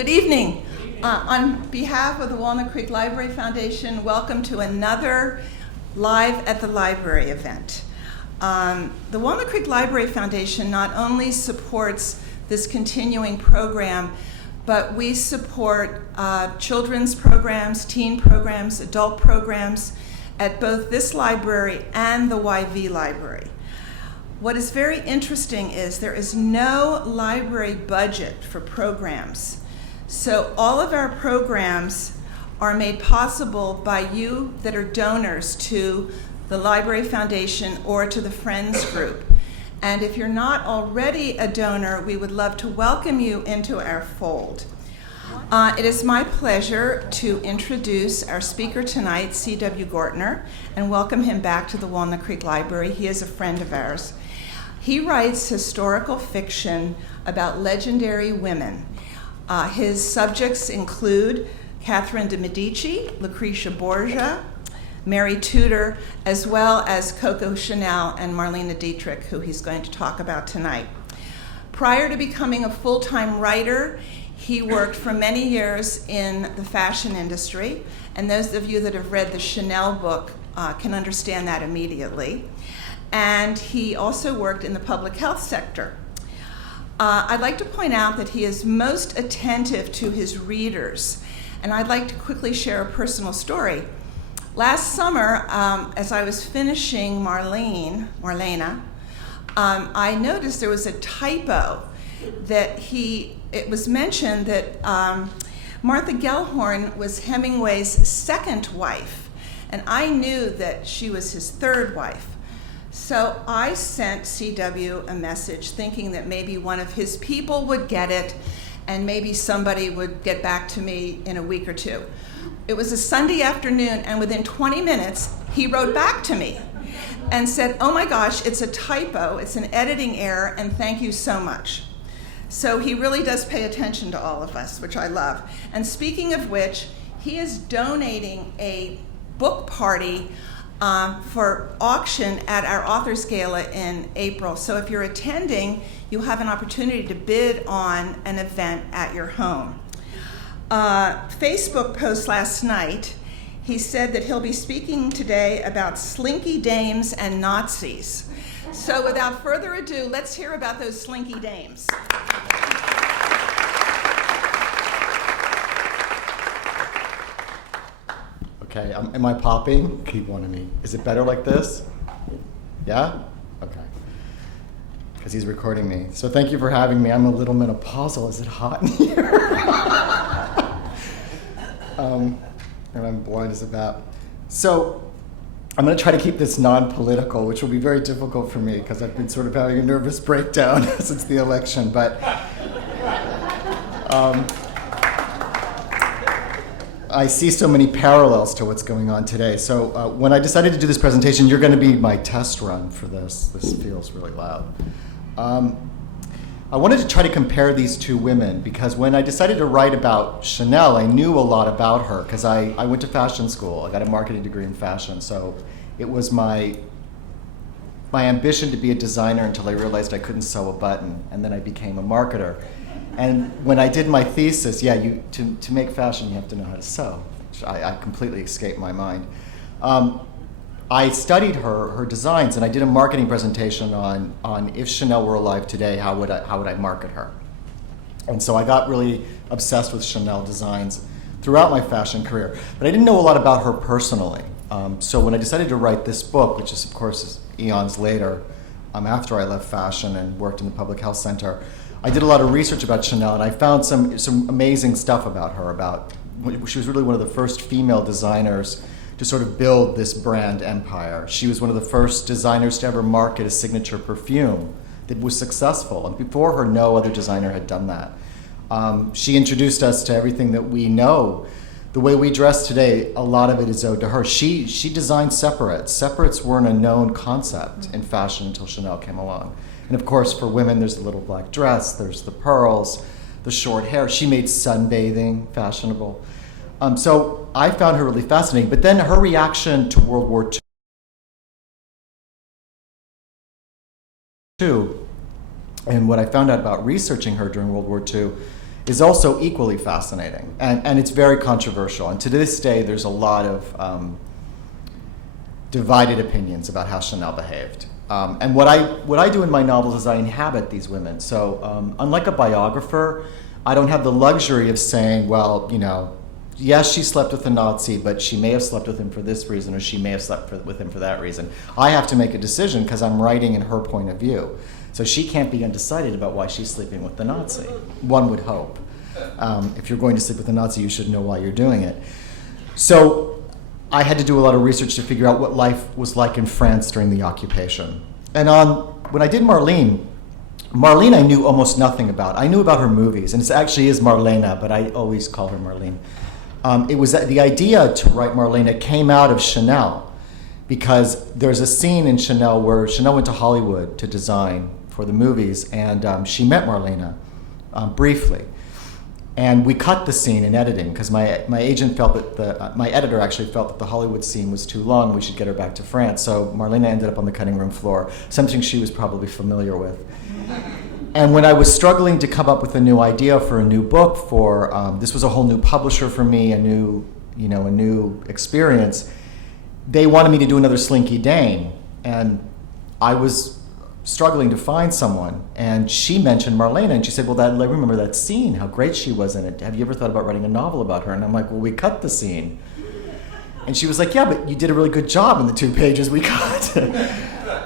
Good evening. On behalf of the Walnut Creek Library Foundation, welcome to another Live at the Library event. The Walnut Creek Library Foundation not only supports this continuing program, but we support children's programs, teen programs, adult programs at both this library and the YV library. What is very interesting is there is no library budget for programs. So all of our programs are made possible by you that are donors to the Library Foundation or to the Friends Group. And if you're not already a donor, we would love to welcome you into our fold. It is my pleasure to introduce our speaker tonight, C.W. Gortner, and welcome him back to the Walnut Creek Library. He is a friend of ours. He writes historical fiction about legendary women. His subjects include Catherine de Medici, Lucretia Borgia, Mary Tudor, as well as Coco Chanel and Marlene Dietrich, who he's going to talk about tonight. Prior to becoming a full-time writer, he worked for many years in the fashion industry, and those of you that have read the Chanel book can understand that immediately. And he also worked in the public health sector. I'd like to point out that he is most attentive to his readers, and I'd like to quickly share a personal story. Last summer, as I was finishing Marlene, I noticed there was a typo that it was mentioned that Martha Gellhorn was Hemingway's second wife, and I knew that she was his third wife. So I sent CW a message thinking that maybe one of his people would get it and maybe somebody would get back to me in a week or two. It was a Sunday afternoon, and within 20 minutes, he wrote back to me and said, "Oh my gosh, it's a typo, it's an editing error, and thank you so much." So he really does pay attention to all of us, which I love. And speaking of which, he is donating a book party for auction at our Authors Gala in April. So if you're attending, you'll have an opportunity to bid on an event at your home. Facebook post last night, he said that he'll be speaking today about slinky dames and Nazis. So without further ado, let's hear about those slinky dames. Okay, am I popping? Keep one of me. Is it better like this? Yeah? Okay. Because he's recording me. So thank you for having me. I'm a little menopausal. Is it hot in here? And I'm blind as a bat. So I'm going to try to keep this non-political, which will be very difficult for me because I've been sort of having a nervous breakdown since the election. But I see so many parallels to what's going on today. So when I decided to do this presentation, you're going to be my test run for this. This feels really loud. I wanted to try to compare these two women because when I decided to write about Chanel, I knew a lot about her because I went to fashion school. I got a marketing degree in fashion, so it was my ambition to be a designer until I realized I couldn't sew a button, and then I became a marketer. And when I did my thesis, to make fashion, you have to know how to sew, which I completely escaped my mind. I studied her designs, and I did a marketing presentation on if Chanel were alive today, how would I market her? And so I got really obsessed with Chanel designs throughout my fashion career, but I didn't know a lot about her personally. So when I decided to write this book, which is of course eons later, after I left fashion and worked in the public health center, I did a lot of research about Chanel, and I found some amazing stuff about her. She was really one of the first female designers to sort of build this brand empire. She was one of the first designers to ever market a signature perfume that was successful, and before her, no other designer had done that. She introduced us to everything that we know. The way we dress today, a lot of it is owed to her. She designed separates. Separates weren't a known concept in fashion until Chanel came along. And of course, for women, there's the little black dress, there's the pearls, the short hair. She made sunbathing fashionable. So I found her really fascinating. But then her reaction to World War II, and what I found out about researching her during World War II, is also equally fascinating, and it's very controversial. And to this day, there's a lot of divided opinions about how Chanel behaved. And what I do in my novels is I inhabit these women. So unlike a biographer, I don't have the luxury of saying, well, you know, yes, she slept with a Nazi, but she may have slept with him for this reason, or she may have slept with him for that reason. I have to make a decision because I'm writing in her point of view. So she can't be undecided about why she's sleeping with the Nazi. One would hope. If you're going to sleep with a Nazi, you should know why you're doing it. So I had to do a lot of research to figure out what life was like in France during the occupation. And when I did Marlene I knew almost nothing about. I knew about her movies, and it actually is Marlene, but I always call her Marlene. It was the idea to write Marlene came out of Chanel, because there's a scene in Chanel where Chanel went to Hollywood to design for the movies, and she met Marlene briefly. And we cut the scene in editing because my agent felt that my editor actually felt that the Hollywood scene was too long. We should get her back to France. So Marlene ended up on the cutting room floor, something she was probably familiar with. And when I was struggling to come up with a new idea for a new book, this was a whole new publisher for me, a new experience. They wanted me to do another Slinky Dane, and I was struggling to find someone, and she mentioned Marlene, and she said, well, I remember that scene, how great she was in it. Have you ever thought about writing a novel about her? And I'm like, well, we cut the scene. And she was like, yeah, but you did a really good job in the 2 pages we cut.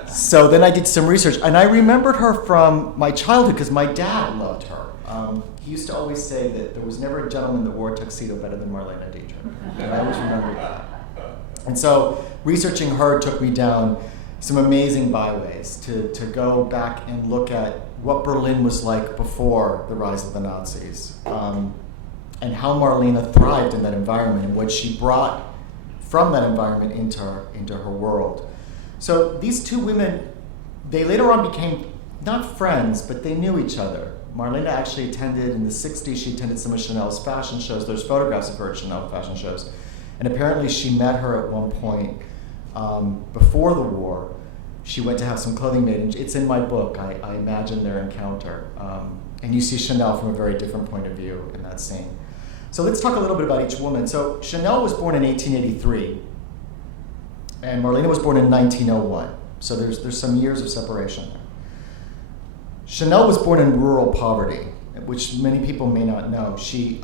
So then I did some research, and I remembered her from my childhood because my dad loved her. He used to always say that there was never a gentleman that wore a tuxedo better than Marlene Dietrich. And I always remembered that. And so researching her took me down some amazing byways to go back and look at what Berlin was like before the rise of the Nazis, and how Marlene thrived in that environment and what she brought from that environment into her world. So these 2 women, they later on became not friends, but they knew each other. Marlene actually attended, in the 60s, she attended some of Chanel's fashion shows. There's photographs of her at Chanel fashion shows. And apparently she met her at one point before the war. She went to have some clothing made, and it's in my book. I imagine their encounter. And you see Chanel from a very different point of view in that scene. So let's talk a little bit about each woman. So Chanel was born in 1883, and Marlene was born in 1901. So there's some years of separation there. Chanel was born in rural poverty, which many people may not know. She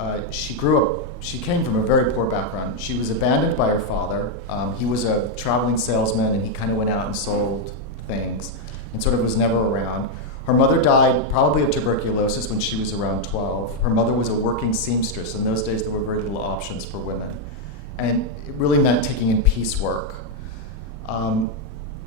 came from a very poor background. She was abandoned by her father. He was a traveling salesman, and he kind of went out and sold things and sort of was never around. Her mother died probably of tuberculosis when she was around 12. Her mother was a working seamstress. In those days, there were very little options for women. And it really meant taking in piecework.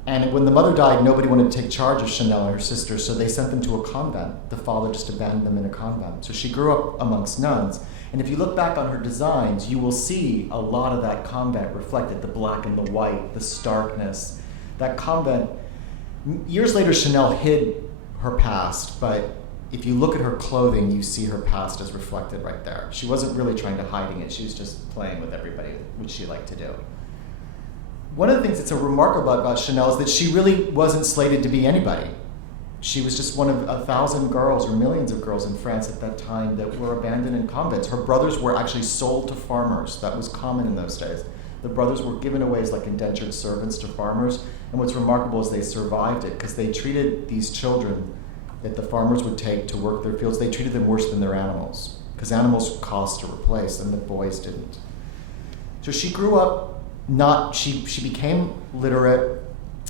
And when the mother died, nobody wanted to take charge of Chanel and her sisters, so they sent them to a convent. The father just abandoned them in a convent. So she grew up amongst nuns. And if you look back on her designs, you will see a lot of that convent reflected, the black and the white, the starkness. That convent, years later, Chanel hid her past, but if you look at her clothing, you see her past as reflected right there. She wasn't really trying to hiding it. She was just playing with everybody, which she liked to do. One of the things that's so remarkable about Chanel is that she really wasn't slated to be anybody. She was just one of 1,000 girls or millions of girls in France at that time that were abandoned in convents. Her brothers were actually sold to farmers. That was common in those days. The brothers were given away as like indentured servants to farmers. And what's remarkable is they survived it because they treated these children that the farmers would take to work their fields, they treated them worse than their animals because animals cost to replace and the boys didn't. So she grew up she became literate.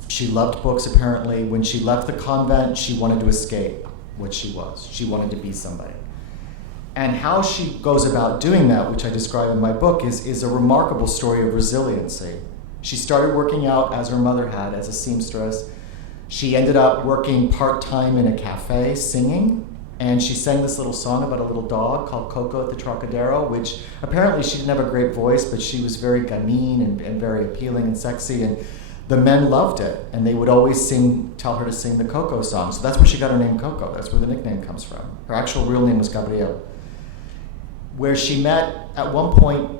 She loved books, apparently. When she left the convent, she wanted to escape what she was. She wanted to be somebody. And how she goes about doing that, which I describe in my book, is a remarkable story of resiliency. She started working out, as her mother had, as a seamstress. She ended up working part-time in a cafe, singing. And she sang this little song about a little dog called Coco at the Trocadero, which apparently she didn't have a great voice, but she was very gamine and very appealing and sexy. And the men loved it. And they would always tell her to sing the Coco song. So that's where she got her name Coco. That's where the nickname comes from. Her actual real name was Gabrielle. Where she met, at one point,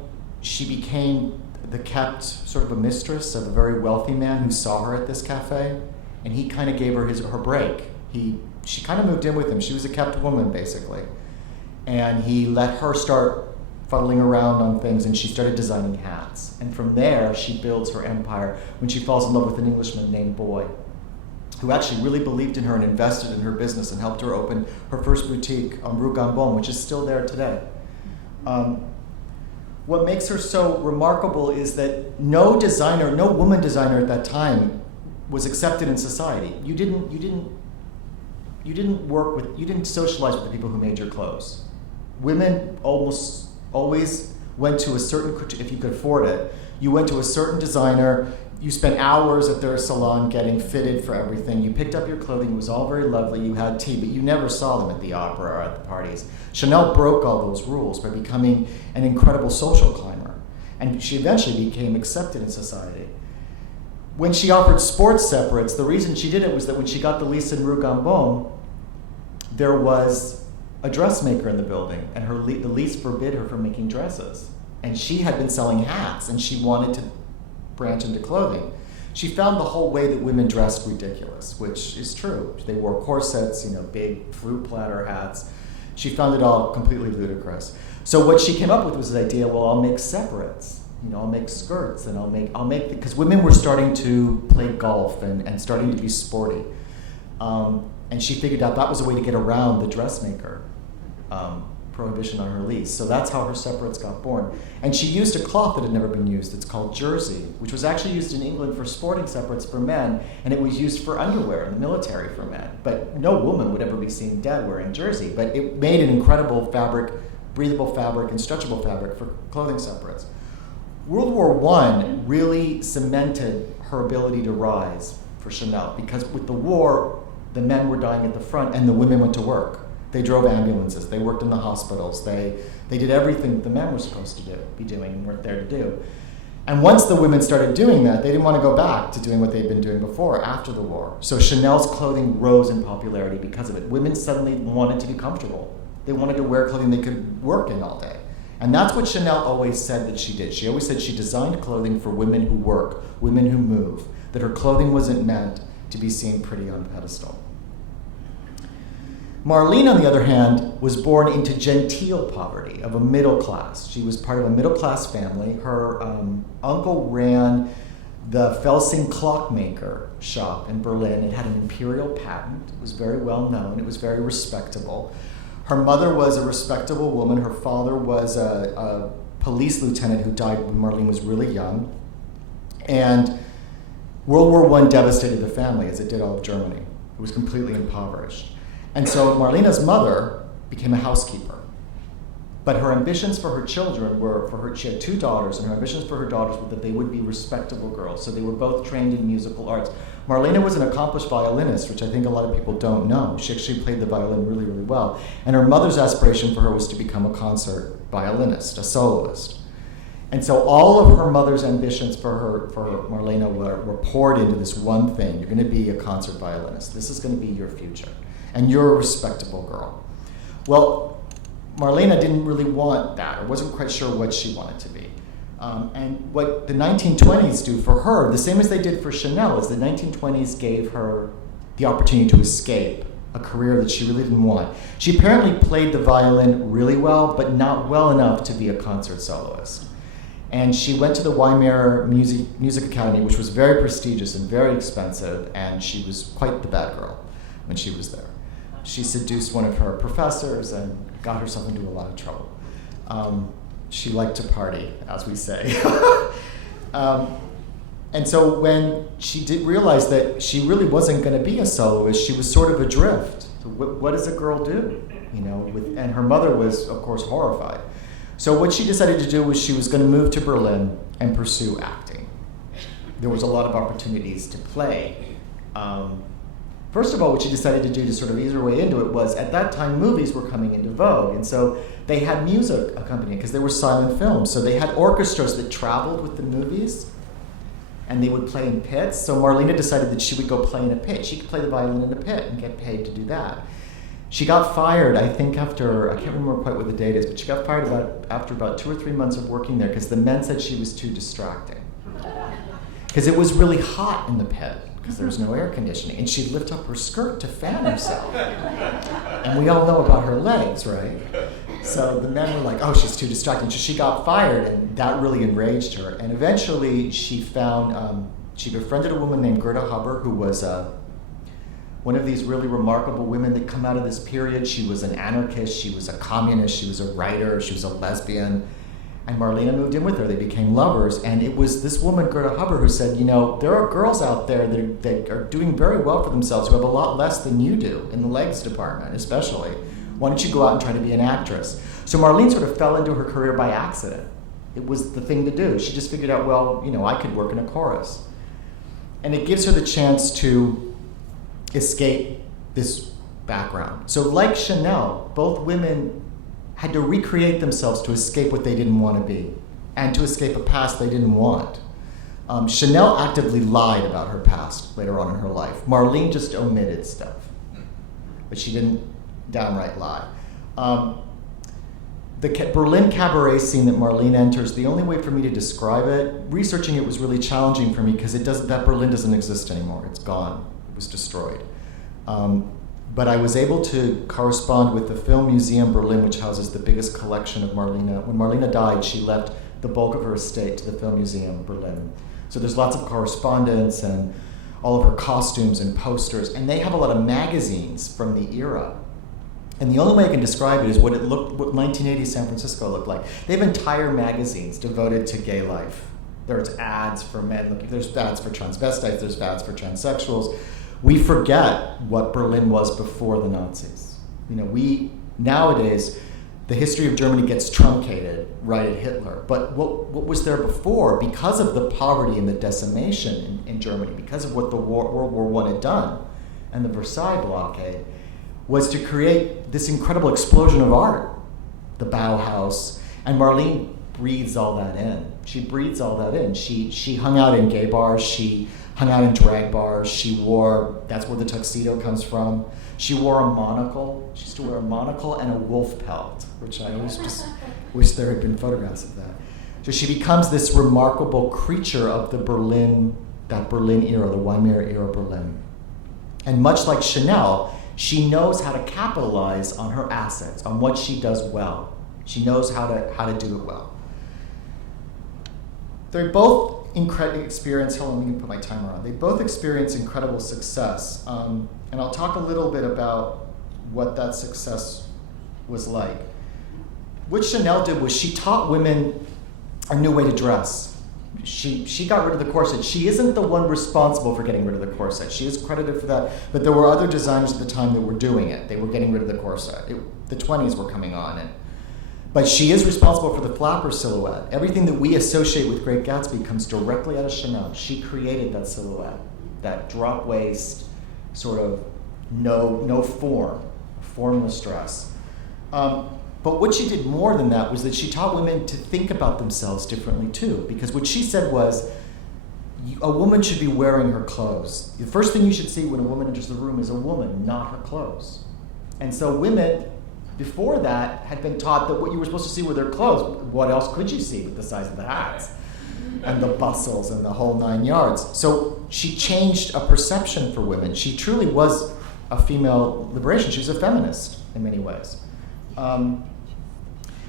she became the kept sort of a mistress of a very wealthy man who saw her at this cafe. And he kind of gave her her break. She kind of moved in with him. She was a kept woman, basically. And he let her start fuddling around on things, and she started designing hats. And from there, she builds her empire when she falls in love with an Englishman named Boy, who actually really believed in her and invested in her business and helped her open her first boutique on Rue Gambon, which is still there today. What makes her so remarkable is that no woman designer at that time was accepted in society. You didn't socialize with the people who made your clothes. Women almost always went to a certain, if you could afford it, you went to a certain designer, you spent hours at their salon getting fitted for everything, you picked up your clothing, it was all very lovely, you had tea, but you never saw them at the opera or at the parties. Chanel broke all those rules by becoming an incredible social climber, and she eventually became accepted in society. When she offered sports separates, the reason she did it was that when she got the lease in Rue Gambon, there was a dressmaker in the building, and the lease forbid her from making dresses. And she had been selling hats, and she wanted to branch into clothing. She found the whole way that women dressed ridiculous, which is true. They wore corsets, big fruit platter hats. She found it all completely ludicrous. So what she came up with was the idea, well, I'll make separates. I'll make skirts, and I'll make because women were starting to play golf and starting to be sporty. And she figured out that was a way to get around the dressmaker prohibition on her lease. So that's how her separates got born. And she used a cloth that had never been used. It's called jersey, which was actually used in England for sporting separates for men, and it was used for underwear in the military for men. But no woman would ever be seen dead wearing jersey. But it made an incredible fabric, breathable fabric, and stretchable fabric for clothing separates. World War I really cemented her ability to rise for Chanel, because with the war, the men were dying at the front and the women went to work. They drove ambulances, they worked in the hospitals, they did everything that the men were supposed to be doing and weren't there to do. And once the women started doing that, they didn't want to go back to doing what they'd been doing before, after the war. So Chanel's clothing rose in popularity because of it. Women suddenly wanted to be comfortable. They wanted to wear clothing they could work in all day. And that's what Chanel always said that she did. She always said she designed clothing for women who work, women who move, that her clothing wasn't meant to be seen pretty on a pedestal. Marlene, on the other hand, was born into genteel poverty of a middle class. She was part of a middle class family. Her uncle ran the Felsing clockmaker shop in Berlin. It had an imperial patent. It was very well known. It was very respectable. Her mother was a respectable woman. Her father was a police lieutenant who died when Marlene was really young. And World War I devastated the family, as it did all of Germany. It was completely impoverished. And so Marlene's mother became a housekeeper. But her ambitions for her children she had two daughters, and her ambitions for her daughters were that they would be respectable girls. So they were both trained in musical arts. Marlene was an accomplished violinist, which I think a lot of people don't know. She actually played the violin really, really well. And her mother's aspiration for her was to become a concert violinist, a soloist. And so all of her mother's ambitions for Marlene were poured into this one thing. You're going to be a concert violinist. This is going to be your future. And you're a respectable girl. Well, Marlene didn't really want that, or wasn't quite sure what she wanted to be. And what the 1920s do for her, the same as they did for Chanel, is the 1920s gave her the opportunity to escape a career that she really didn't want. She apparently played the violin really well, but not well enough to be a concert soloist. And she went to the Weimar Music Academy, which was very prestigious and very expensive, and she was quite the bad girl when she was there. She seduced one of her professors and got herself into a lot of trouble. She liked to party, as we say. And so when she did realize that she really wasn't going to be a soloist, she was sort of adrift. So what does a girl do? And her mother was, of course, horrified. So what she decided to do was she was going to move to Berlin and pursue acting. There was a lot of opportunities to play. First of all, what she decided to do to sort of ease her way into it was, at that time, movies were coming into vogue. And so they had music accompanying, because they were silent films. So they had orchestras that traveled with the movies, and they would play in pits. So Marlene decided that she would go play in a pit. She could play the violin in a pit and get paid to do that. She got fired, I think after, I can't remember quite what the date is, but she got fired after about 2 or 3 months of working there, because the men said she was too distracting. Because it was really hot in the pit, because there was no air conditioning, and she'd lift up her skirt to fan herself. And we all know about her legs, right? So the men were like, oh, she's too distracting. So she got fired, and that really enraged her. And eventually she found, she befriended a woman named Gerda Huber, who was one of these really remarkable women that come out of this period. She was an anarchist, she was a communist, she was a writer, she was a lesbian. And Marlene moved in with her. They became lovers. And it was this woman, Gerda Huber, who said, you know, there are girls out there that are doing very well for themselves who have a lot less than you do, in the legs department especially. Why don't you go out and try to be an actress? So Marlene sort of fell into her career by accident. It was the thing to do. She just figured out, well, you know, I could work in a chorus. And it gives her the chance to escape this background. So like Chanel, both women had to recreate themselves to escape what they didn't want to be and to escape a past they didn't want. Chanel actively lied about her past later on in her life. Marlene just omitted stuff, but she didn't downright lie. The Berlin cabaret scene that Marlene enters, the only way for me to describe it, researching it was really challenging for me because that Berlin doesn't exist anymore. It's gone. It was destroyed. But I was able to correspond with the Film Museum Berlin, which houses the biggest collection of Marlene. When Marlene died, she left the bulk of her estate to the Film Museum Berlin. So there's lots of correspondence and all of her costumes and posters, and they have a lot of magazines from the era. And the only way I can describe it is what 1980 San Francisco looked like. They have entire magazines devoted to gay life. There's ads for men, there's ads for transvestites, there's ads for transsexuals. We forget what Berlin was before the Nazis. You know, nowadays, the history of Germany gets truncated right at Hitler. But what was there before, because of the poverty and the decimation in Germany, because of what the World War I had done, and the Versailles blockade, was to create this incredible explosion of art, the Bauhaus, and Marlene breathes all that in. She breathes all that in. She hung out in gay bars, she hung out in drag bars, that's where the tuxedo comes from. She wore a monocle. She used to wear a monocle and a wolf pelt, which I always just wish there had been photographs of that. So she becomes this remarkable creature of that Berlin era, the Weimar era Berlin. And much like Chanel, she knows how to capitalize on her assets, on what she does well. She knows how to do it well. They both experience, hold on, let me put my timer on. They both experience incredible success. And I'll talk a little bit about what that success was like. What Chanel did was she taught women a new way to dress. She got rid of the corset. She isn't the one responsible for getting rid of the corset. She is credited for that, but there were other designers at the time that were doing it. They were getting rid of the corset. The 20s were coming on, but she is responsible for the flapper silhouette. Everything that we associate with Great Gatsby comes directly out of Chanel. She created that silhouette, that drop waist, sort of no form, formless dress. But what she did more than that was that she taught women to think about themselves differently too. Because what she said was, a woman should be wearing her clothes. The first thing you should see when a woman enters the room is a woman, not her clothes. And so women, before that, had been taught that what you were supposed to see were their clothes. What else could you see with the size of the hats and the bustles and the whole 9 yards? So she changed a perception for women. She truly was a female liberation. She was a feminist in many ways.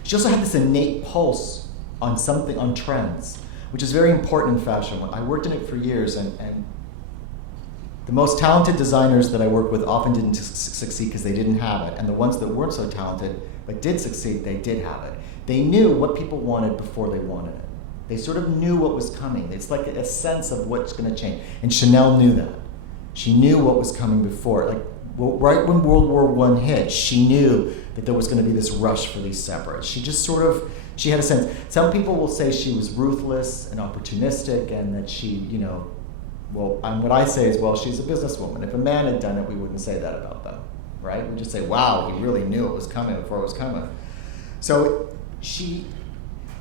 She also had this innate pulse on trends, which is very important in fashion. I worked in it for years, and the most talented designers that I worked with often didn't succeed because they didn't have it. And the ones that weren't so talented but did succeed, they did have it. They knew what people wanted before they wanted it. They sort of knew what was coming. It's like a sense of what's going to change. And Chanel knew that. She knew what was coming before. Like right when World War I hit, she knew that there was going to be this rush for these separates. She had a sense. Some people will say she was ruthless and opportunistic, and that she, what I say is, well, she's a businesswoman. If a man had done it, we wouldn't say that about them, right? We'd just say, wow, he really knew it was coming before it was coming. So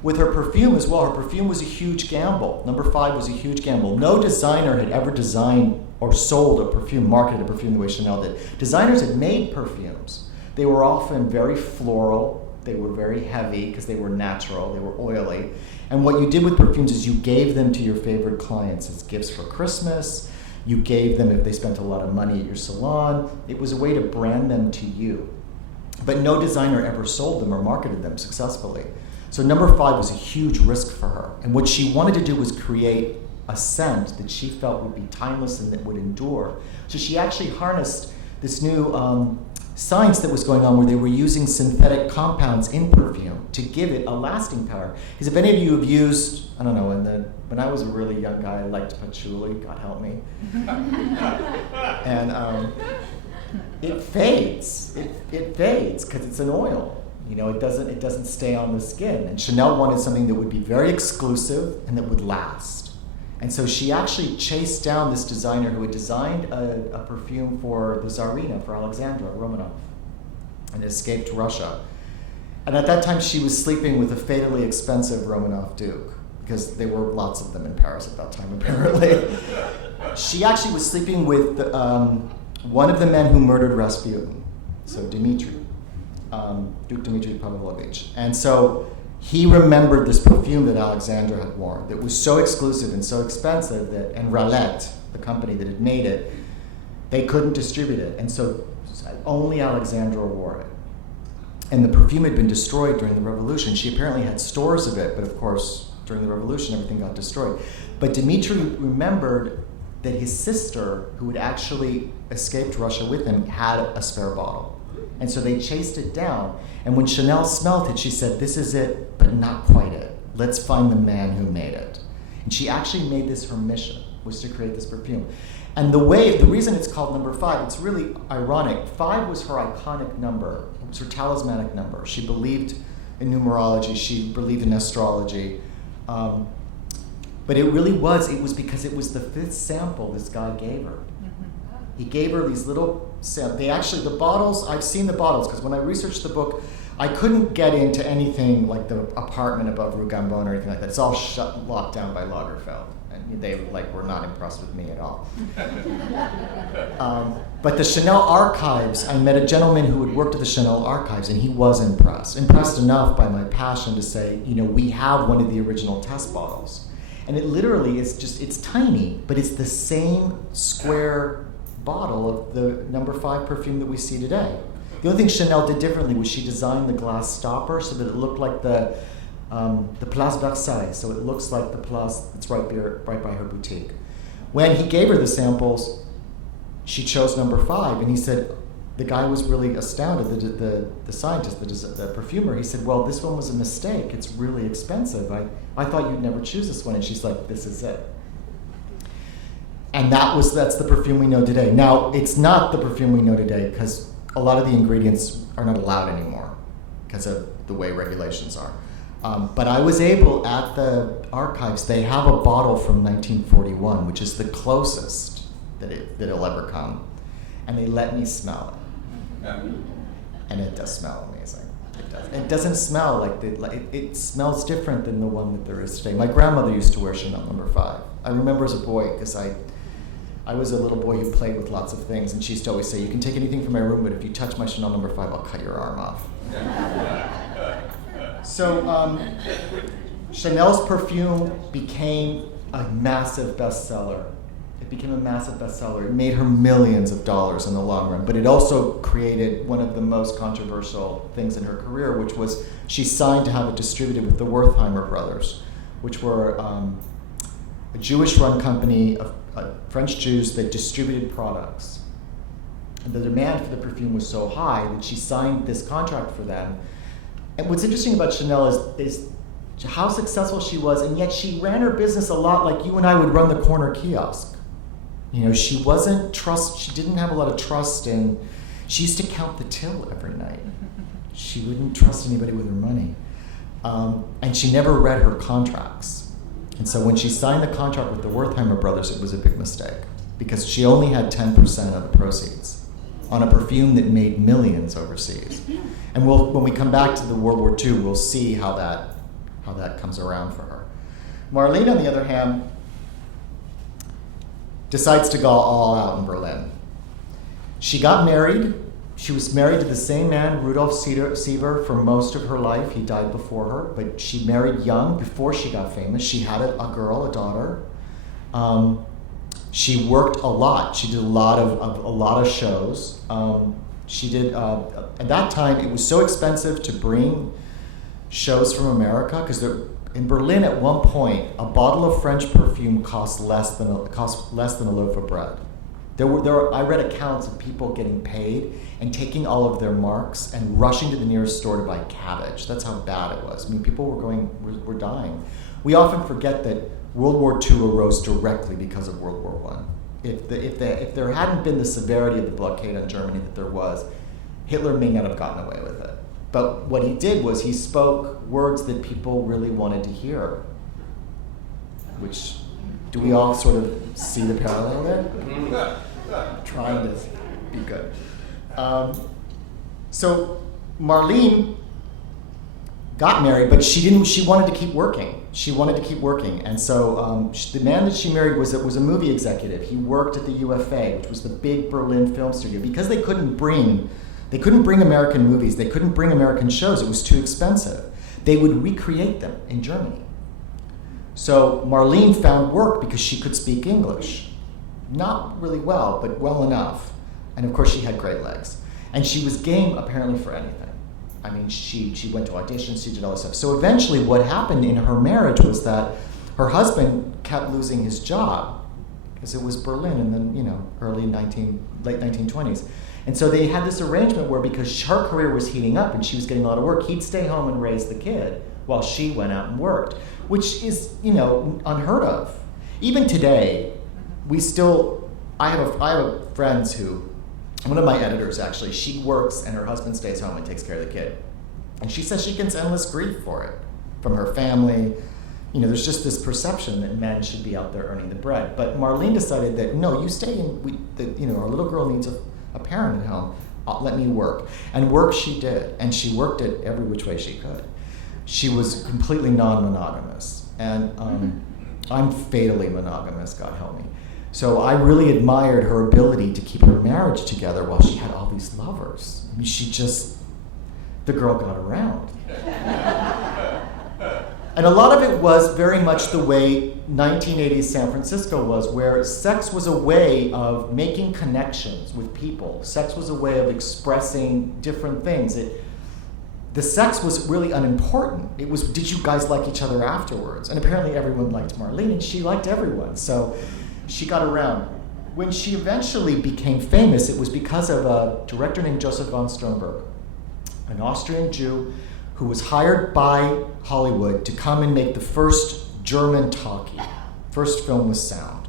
with her perfume as well, her perfume was a huge gamble. Number 5 was a huge gamble. No designer had ever designed or sold a perfume, marketed a perfume the way Chanel did. Designers had made perfumes. They were often very floral. They were very heavy because they were natural. They were oily. And what you did with perfumes is you gave them to your favorite clients as gifts for Christmas. You gave them if they spent a lot of money at your salon. It was a way to brand them to you. but no designer ever sold them or marketed them successfully. So number 5 was a huge risk for her. And what she wanted to do was create a scent that she felt would be timeless and that would endure. So she actually harnessed this new science that was going on where they were using synthetic compounds in perfume to give it a lasting power. Because if any of you have used, I don't know, when I was a really young guy, I liked patchouli, God help me. And it fades. It fades because it's an oil. You know, it doesn't stay on the skin. And Chanel wanted something that would be very exclusive and that would last. And so she actually chased down this designer who had designed a perfume for the Tsarina, for Alexandra Romanov, and escaped Russia. And at that time, she was sleeping with a fatally expensive Romanov Duke, because there were lots of them in Paris at that time, apparently. She actually was sleeping with one of the men who murdered Rasputin, so Dmitri, Duke Dmitri Pavlovich. And so he remembered this perfume that Alexandra had worn that was so exclusive and so expensive that, and Ralette, the company that had made it, they couldn't distribute it. And so only Alexandra wore it. And the perfume had been destroyed during the revolution. She apparently had stores of it, but of course, during the revolution, everything got destroyed. But Dmitri remembered that his sister, who had actually escaped Russia with him, had a spare bottle. And so they chased it down. And when Chanel smelt it, she said, "This is it, but not quite it. Let's find the man who made it." And she actually made this her mission, was to create this perfume. And the reason it's called number 5, it's really ironic. 5 was her iconic number. It was her talismanic number. She believed in numerology. She believed in astrology. But it was because it was the 5th sample this guy gave her. He gave her these little samples. The bottles, I've seen the bottles, because when I researched the book, I couldn't get into anything like the apartment above Rue Gambon or anything like that. It's all locked down by Lagerfeld. And they were not impressed with me at all. But the Chanel archives, I met a gentleman who had worked at the Chanel archives, and he was impressed enough by my passion to say, we have one of the original test bottles. And it literally is it's tiny, but it's the same square bottle of the number 5 perfume that we see today. The only thing Chanel did differently was she designed the glass stopper so that it looked like the Place Versailles, so it looks like the Place that's right by her boutique. When he gave her the samples, she chose number 5, and he said, the guy was really astounded, the scientist, the perfumer. He said, "Well, this one was a mistake. It's really expensive. I thought you'd never choose this one." And she's like, "This is it." And that's the perfume we know today. Now, it's not the perfume we know today because a lot of the ingredients are not allowed anymore because of the way regulations are. But I was able, at the archives, they have a bottle from 1941, which is the closest that it'll ever come. And they let me smell it. And it does smell amazing. It does. It doesn't smell it smells different than the one that there is today. My grandmother used to wear Chanel number 5. I remember as a boy, because I was a little boy who played with lots of things, and she used to always say, "You can take anything from my room, but if you touch my Chanel number 5, I'll cut your arm off." So Chanel's perfume became a massive bestseller. It became a massive bestseller. It made her millions of dollars in the long run, but it also created one of the most controversial things in her career, which was she signed to have it distributed with the Wertheimer brothers, which were a Jewish-run company of French Jews that distributed products. And the demand for the perfume was so high that she signed this contract for them. And what's interesting about Chanel is how successful she was, and yet she ran her business a lot like you and I would run the corner kiosk. She didn't have a lot of trust in, she used to count the till every night. She wouldn't trust anybody with her money. And she never read her contracts. And so when she signed the contract with the Wertheimer brothers, it was a big mistake because she only had 10% of the proceeds on a perfume that made millions overseas. And when we come back to the World War II, we'll see how that comes around for her. Marlene, on the other hand, decides to go all out in Berlin. She got married. She was married to the same man, Rudolf Sieber, for most of her life. He died before her, but she married young before she got famous. She had a daughter. She worked a lot. She did a lot of shows. She did, at that time, it was so expensive to bring shows from America, because in Berlin at one point, a bottle of French perfume cost less than a loaf of bread. I read accounts of people getting paid and taking all of their marks and rushing to the nearest store to buy cabbage. That's how bad it was. I mean, people were dying. We often forget that World War II arose directly because of World War I. If there hadn't been the severity of the blockade on Germany that there was, Hitler may not have gotten away with it. But what he did was he spoke words that people really wanted to hear, which, do we all sort of see the parallel there? Trying to be good. So Marlene got married, but she wanted to keep working. And so the man that she married was a movie executive. He worked at the UFA, which was the big Berlin film studio, because they couldn't bring American movies. They couldn't bring American shows. It was too expensive. They would recreate them in Germany. So Marlene found work because she could speak English. Not really well, but well enough. And of course she had great legs. And she was game apparently for anything. I mean, she went to auditions, she did all this stuff. So eventually what happened in her marriage was that her husband kept losing his job, because it was Berlin in the late 1920s. And so they had this arrangement where, because her career was heating up and she was getting a lot of work, he'd stay home and raise the kid while she went out and worked, which is, unheard of. Even today, I have friends who, one of my editors actually, she works and her husband stays home and takes care of the kid. And she says she gets endless grief for it from her family. There's just this perception that men should be out there earning the bread. But Marlene decided that, no, you stay in, our little girl needs a parent at home. Let me work. And work she did. And she worked it every which way she could. She was completely non-monogamous. And I'm fatally monogamous, God help me. So I really admired her ability to keep her marriage together while she had all these lovers. I mean, the girl got around. And a lot of it was very much the way 1980s San Francisco was, where sex was a way of making connections with people. Sex was a way of expressing different things. The sex was really unimportant. It was, did you guys like each other afterwards? And apparently everyone liked Marlene, and she liked everyone. So she got around. When she eventually became famous, it was because of a director named Josef von Sternberg, an Austrian Jew who was hired by Hollywood to come and make the first German talkie, first film with sound.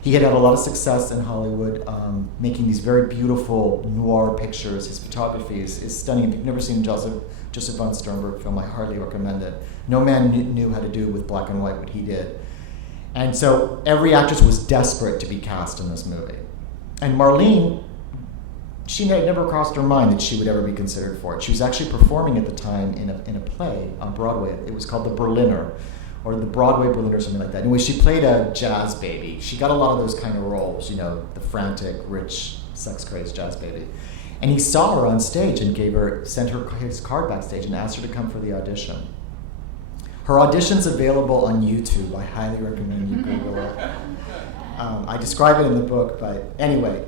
He had a lot of success in Hollywood, making these very beautiful noir pictures. His photography is stunning. If you've never seen Josef von Sternberg film, I hardly recommend it. No man knew how to do with black and white what he did. And so every actress was desperate to be cast in this movie. And Marlene, she never crossed her mind that she would ever be considered for it. She was actually performing at the time in a play on Broadway. It was called The Berliner, or the Broadway Berliner, or something like that. Anyway, she played a jazz baby. She got a lot of those kind of roles, the frantic, rich, sex-crazed jazz baby. And he saw her on stage and sent her his card backstage and asked her to come for the audition. Her audition's available on YouTube. I highly recommend you Google it. I describe it in the book, but anyway,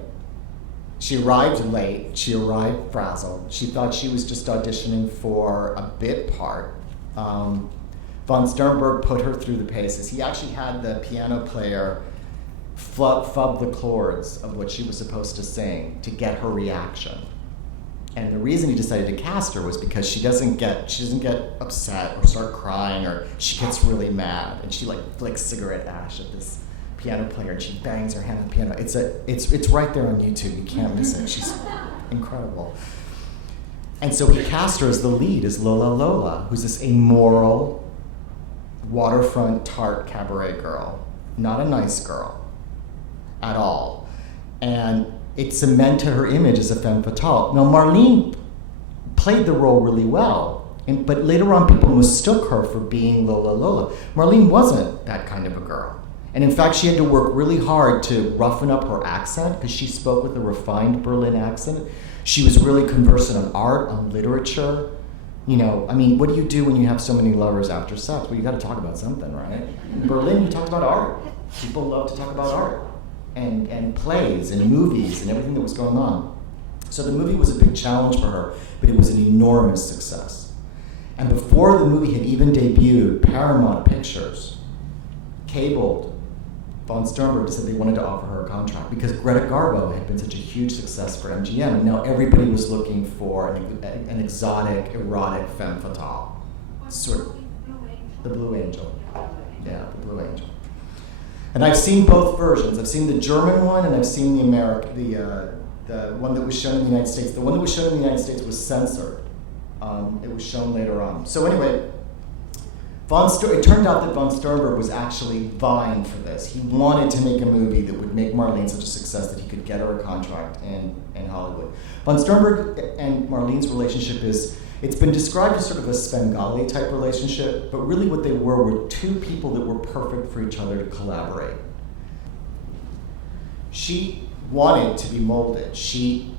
she arrived late. She arrived frazzled. She thought she was just auditioning for a bit part. Von Sternberg put her through the paces. He actually had the piano player fub the chords of what she was supposed to sing to get her reaction. And the reason he decided to cast her was because she doesn't get upset or start crying, or she gets really mad and she flicks cigarette ash at this piano player and she bangs her hand on the piano. It's right there on YouTube. You can't miss it. She's incredible. And so he cast her as the lead, as Lola Lola, who's this amoral, waterfront tart cabaret girl, not a nice girl at all. And it cemented her image as a femme fatale. Now, Marlene played the role really well, but later on people mistook her for being Lola Lola. Marlene wasn't that kind of a girl. And in fact, she had to work really hard to roughen up her accent, because she spoke with a refined Berlin accent. She was really conversant on art, on literature. What do you do when you have so many lovers after sex? Well, you got to talk about something, right? In Berlin, you talked about art. People love to talk about art. And plays and movies and everything that was going on. So the movie was a big challenge for her, but it was an enormous success. And before the movie had even debuted, Paramount Pictures cabled von Sternberg said they wanted to offer her a contract because Greta Garbo had been such a huge success for MGM, and now everybody was looking for an exotic, erotic femme fatale. Sort of the Blue Angel. Yeah, the Blue Angel. And I've seen both versions. I've seen the German one, and I've seen the one that was shown in the United States. The one that was shown in the United States was censored. It was shown later on. So anyway, it turned out that von Sternberg was actually vying for this. He wanted to make a movie that would make Marlene such a success that he could get her a contract in Hollywood. Von Sternberg and Marlene's relationship it's been described as sort of a Svengali type relationship, but really what they were two people that were perfect for each other to collaborate. She wanted to be molded. She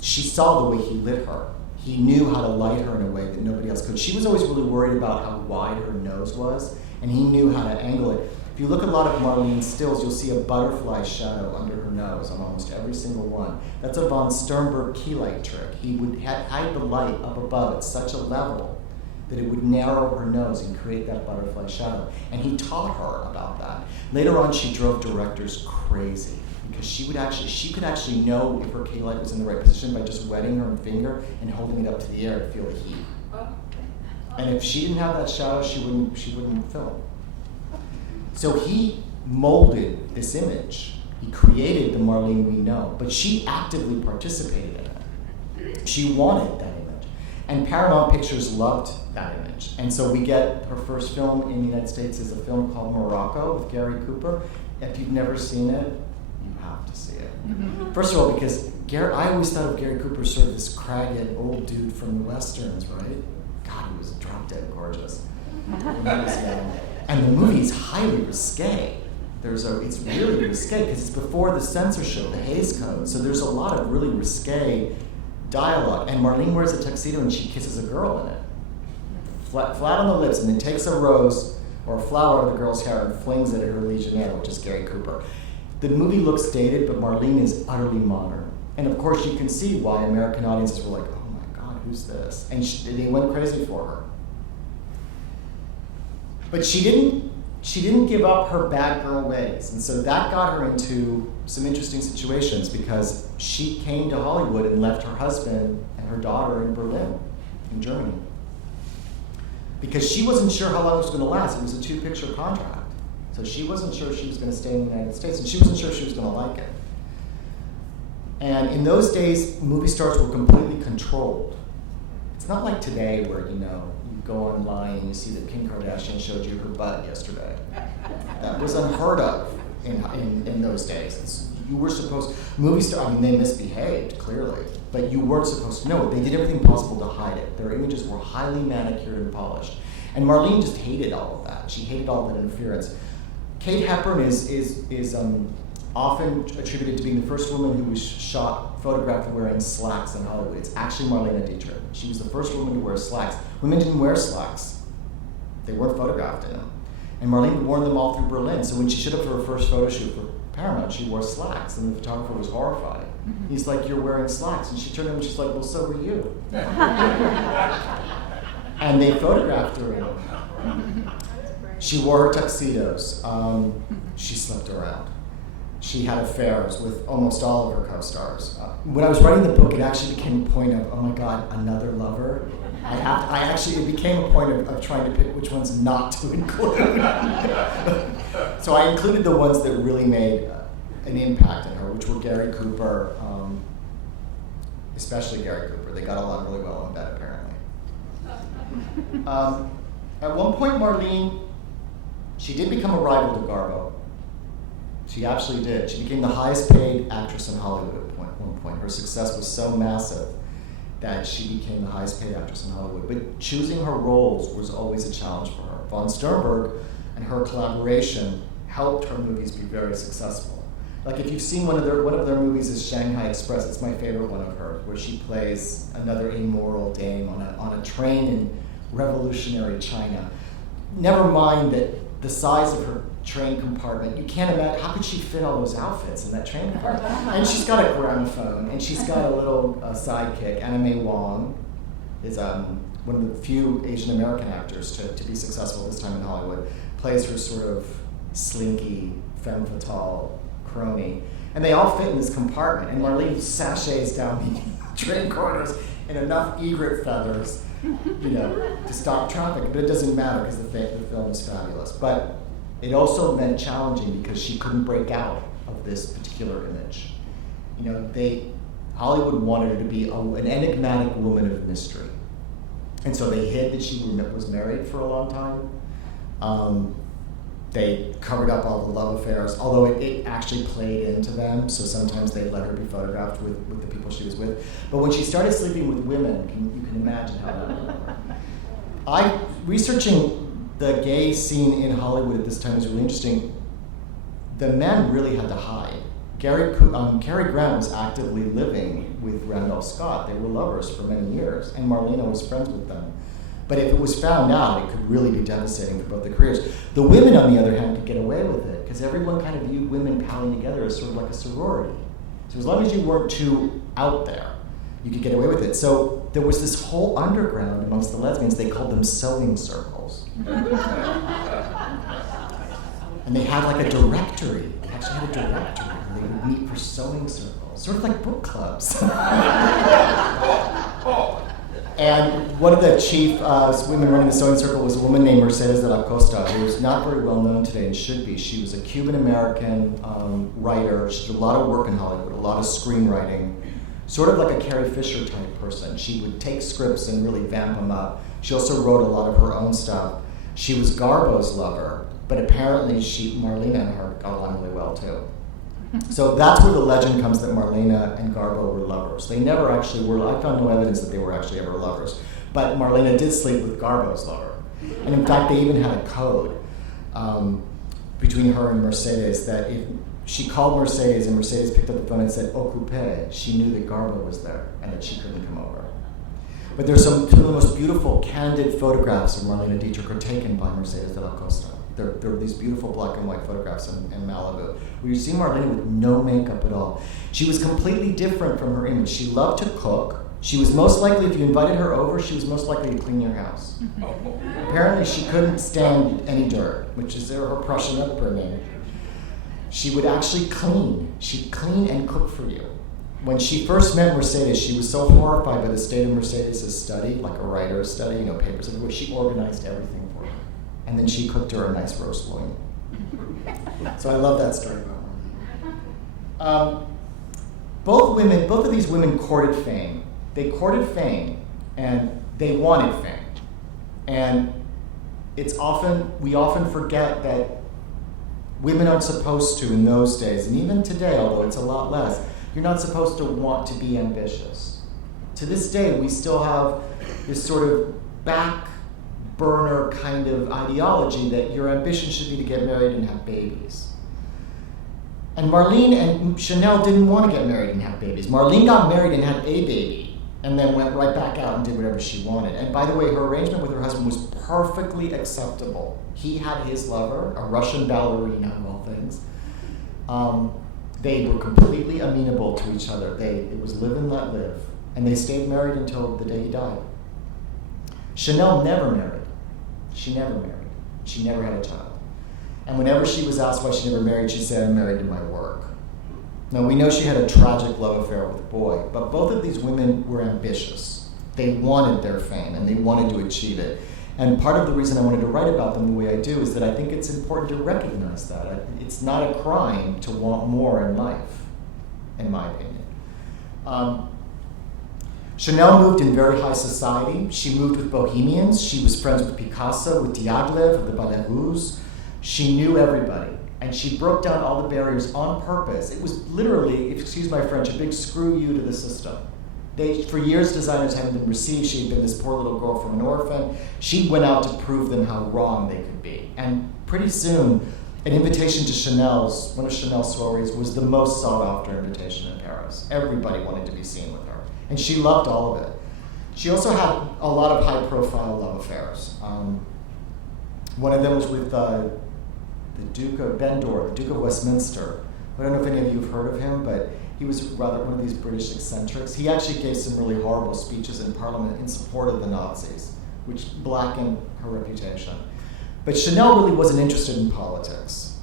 saw the way he lit her. He knew how to light her in a way that nobody else could. She was always really worried about how wide her nose was, and he knew how to angle it. If you look at a lot of Marlene's stills, you'll see a butterfly shadow under her nose on almost every single one. That's a von Sternberg key light trick. He would hide the light up above at such a level that it would narrow her nose and create that butterfly shadow. And he taught her about that. Later on, she drove directors crazy because she could actually know if her key light was in the right position by just wetting her finger and holding it up to the air to feel the heat. And if she didn't have that shadow, she wouldn't film. So he molded this image. He created the Marlene we know, but she actively participated in it. She wanted that image. And Paramount Pictures loved that image. And so we get her first film in the United States is a film called Morocco with Gary Cooper. If you've never seen it, you have to see it. First of all, because I always thought of Gary Cooper as sort of this cragged old dude from the Westerns, right? God, he was drop dead gorgeous when he was young. And the movie is highly risque. It's really risque because it's before the censorship, the Hays Code. So there's a lot of really risque dialogue. And Marlene wears a tuxedo and she kisses a girl in it. Flat on the lips, and then takes a rose or a flower out of the girl's hair and flings it at her legionnaire, which is Gary Cooper. The movie looks dated, but Marlene is utterly modern. And of course you can see why American audiences were like, oh my God, who's this? And they went crazy for her. But she didn't give up her bad girl ways. And so that got her into some interesting situations because she came to Hollywood and left her husband and her daughter in Berlin, in Germany. Because she wasn't sure how long it was going to last. It was a 2-picture contract. So she wasn't sure she was going to stay in the United States, and she wasn't sure she was going to like it. And in those days, movie stars were completely controlled. It's not like today where, you go online and you see that Kim Kardashian showed you her butt yesterday. That was unheard of in those days. You were supposed, they misbehaved, clearly, but you weren't supposed to know it. They did everything possible to hide it. Their images were highly manicured and polished. And Marlene just hated all of that. She hated all that interference. Kate Hepburn is often attributed to being the first woman who was photographed wearing slacks in Hollywood. It's actually Marlene Dietrich. She was the first woman to wear slacks. Women didn't wear slacks. They weren't photographed in them. And Marlene wore them all through Berlin. So when she showed up for her first photo shoot for Paramount, she wore slacks, and the photographer was horrified. He's like, "You're wearing slacks." And she turned to him and she's like, "Well, so were you." And they photographed her in them. She wore her tuxedos. She slept around. She had affairs with almost all of her co-stars. When I was writing the book, it actually became a point of, oh my God, another lover? It became a point of trying to pick which ones not to include. So I included the ones that really made an impact on her, which were Gary Cooper, especially Gary Cooper. They got along really well in bed, apparently. At one point, Marlene, she did become a rival to Garbo. She actually did. She became the highest paid actress in Hollywood at one point. Her success was so massive that she became the highest paid actress in Hollywood. But choosing her roles was always a challenge for her. Von Sternberg and her collaboration helped her movies be very successful. Like if you've seen one of their movies is Shanghai Express. It's my favorite one of hers, where she plays another immoral dame on a train in revolutionary China. Never mind that the size of her train compartment. You can't imagine, how could she fit all those outfits in that train compartment? And she's got a gramophone, and she's got a little sidekick. Anna May Wong is one of the few Asian American actors to be successful this time in Hollywood, plays her sort of slinky, femme fatale crony. And they all fit in this compartment, and Marlene sachets down the train corridors in enough egret feathers, to stop traffic. But it doesn't matter because the film is fabulous. But it also meant challenging because she couldn't break out of this particular image. Hollywood wanted her to be an enigmatic woman of mystery. And so they hid that she was married for a long time. They covered up all the love affairs, although it actually played into them, so sometimes they let her be photographed with the people she was with. But when she started sleeping with women, you can imagine how that went. Researching the gay scene in Hollywood at this time was really interesting. The men really had to hide. Cary Grant was actively living with Randolph Scott. They were lovers for many years, and Marlene was friends with them. But if it was found out, it could really be devastating for both their careers. The women, on the other hand, could get away with it, because everyone kind of viewed women palling together as sort of like a sorority. So as long as you weren't too out there, you could get away with it. So there was this whole underground amongst the lesbians. They called them sewing circles. And they had like a directory. They actually had a directory where they would meet for sewing circles, sort of like book clubs. And one of the chief women running the sewing circle was a woman named Mercedes de la Costa, who is not very well known today and should be. She was a Cuban-American writer. She did a lot of work in Hollywood, a lot of screenwriting, sort of like a Carrie Fisher type person. She would take scripts and really vamp them up. She also wrote a lot of her own stuff. She was Garbo's lover, but apparently Marlene and her got along really well too. So that's where the legend comes that Marlene and Garbo were lovers. They never actually were. I found no evidence that they were actually ever lovers. But Marlene did sleep with Garbo's lover. And in fact, they even had a code between her and Mercedes that if she called Mercedes and Mercedes picked up the phone and said, "Occupé," she knew that Garbo was there and that she couldn't come over. But there's some of the most beautiful, candid photographs of Marlene Dietrich are taken by Mercedes de la Costa. There are these beautiful black and white photographs in Malibu where you see Marlene with no makeup at all. She was completely different from her image. She loved to cook. She was most likely, if you invited her over, she was most likely to clean your house. Apparently she couldn't stand any dirt, which is her Prussian upbringing. She would actually clean. She'd clean and cook for you. When she first met Mercedes, she was so horrified by the state of Mercedes' study, like a writer's study, papers everywhere, she organized everything for her. And then she cooked her a nice roast loin. So I love that story about her. Both of these women courted fame. They courted fame, and they wanted fame. And we often forget that women aren't supposed to in those days, and even today, although it's a lot less, you're not supposed to want to be ambitious. To this day, we still have this sort of back burner kind of ideology that your ambition should be to get married and have babies. And Marlene and Chanel didn't want to get married and have babies. Marlene got married and had a baby and then went right back out and did whatever she wanted. And by the way, her arrangement with her husband was perfectly acceptable. He had his lover, a Russian ballerina of all things. They were completely amenable to each other. It was live and let live. And they stayed married until the day he died. Chanel never married. She never married. She never had a child. And whenever she was asked why she never married, she said, "I'm married to my work." Now, we know she had a tragic love affair with a boy, but both of these women were ambitious. They wanted their fame, and they wanted to achieve it. And part of the reason I wanted to write about them the way I do is that I think it's important to recognize that. It's not a crime to want more in life, in my opinion. Chanel moved in very high society. She moved with bohemians. She was friends with Picasso, with Diaghilev of the Ballet Russe. She knew everybody, and she broke down all the barriers on purpose. It was literally, excuse my French, a big screw you to the system. For years, designers hadn't been received. She had been this poor little girl from an orphan. She went out to prove them how wrong they could be. And pretty soon, an invitation to one of Chanel's soirees was the most sought-after invitation in Paris. Everybody wanted to be seen with her. And she loved all of it. She also had a lot of high-profile love affairs. One of them was with the Duke of Bendor, the Duke of Westminster. I don't know if any of you have heard of him, but he was rather one of these British eccentrics. He actually gave some really horrible speeches in Parliament in support of the Nazis, which blackened her reputation. But Chanel really wasn't interested in politics.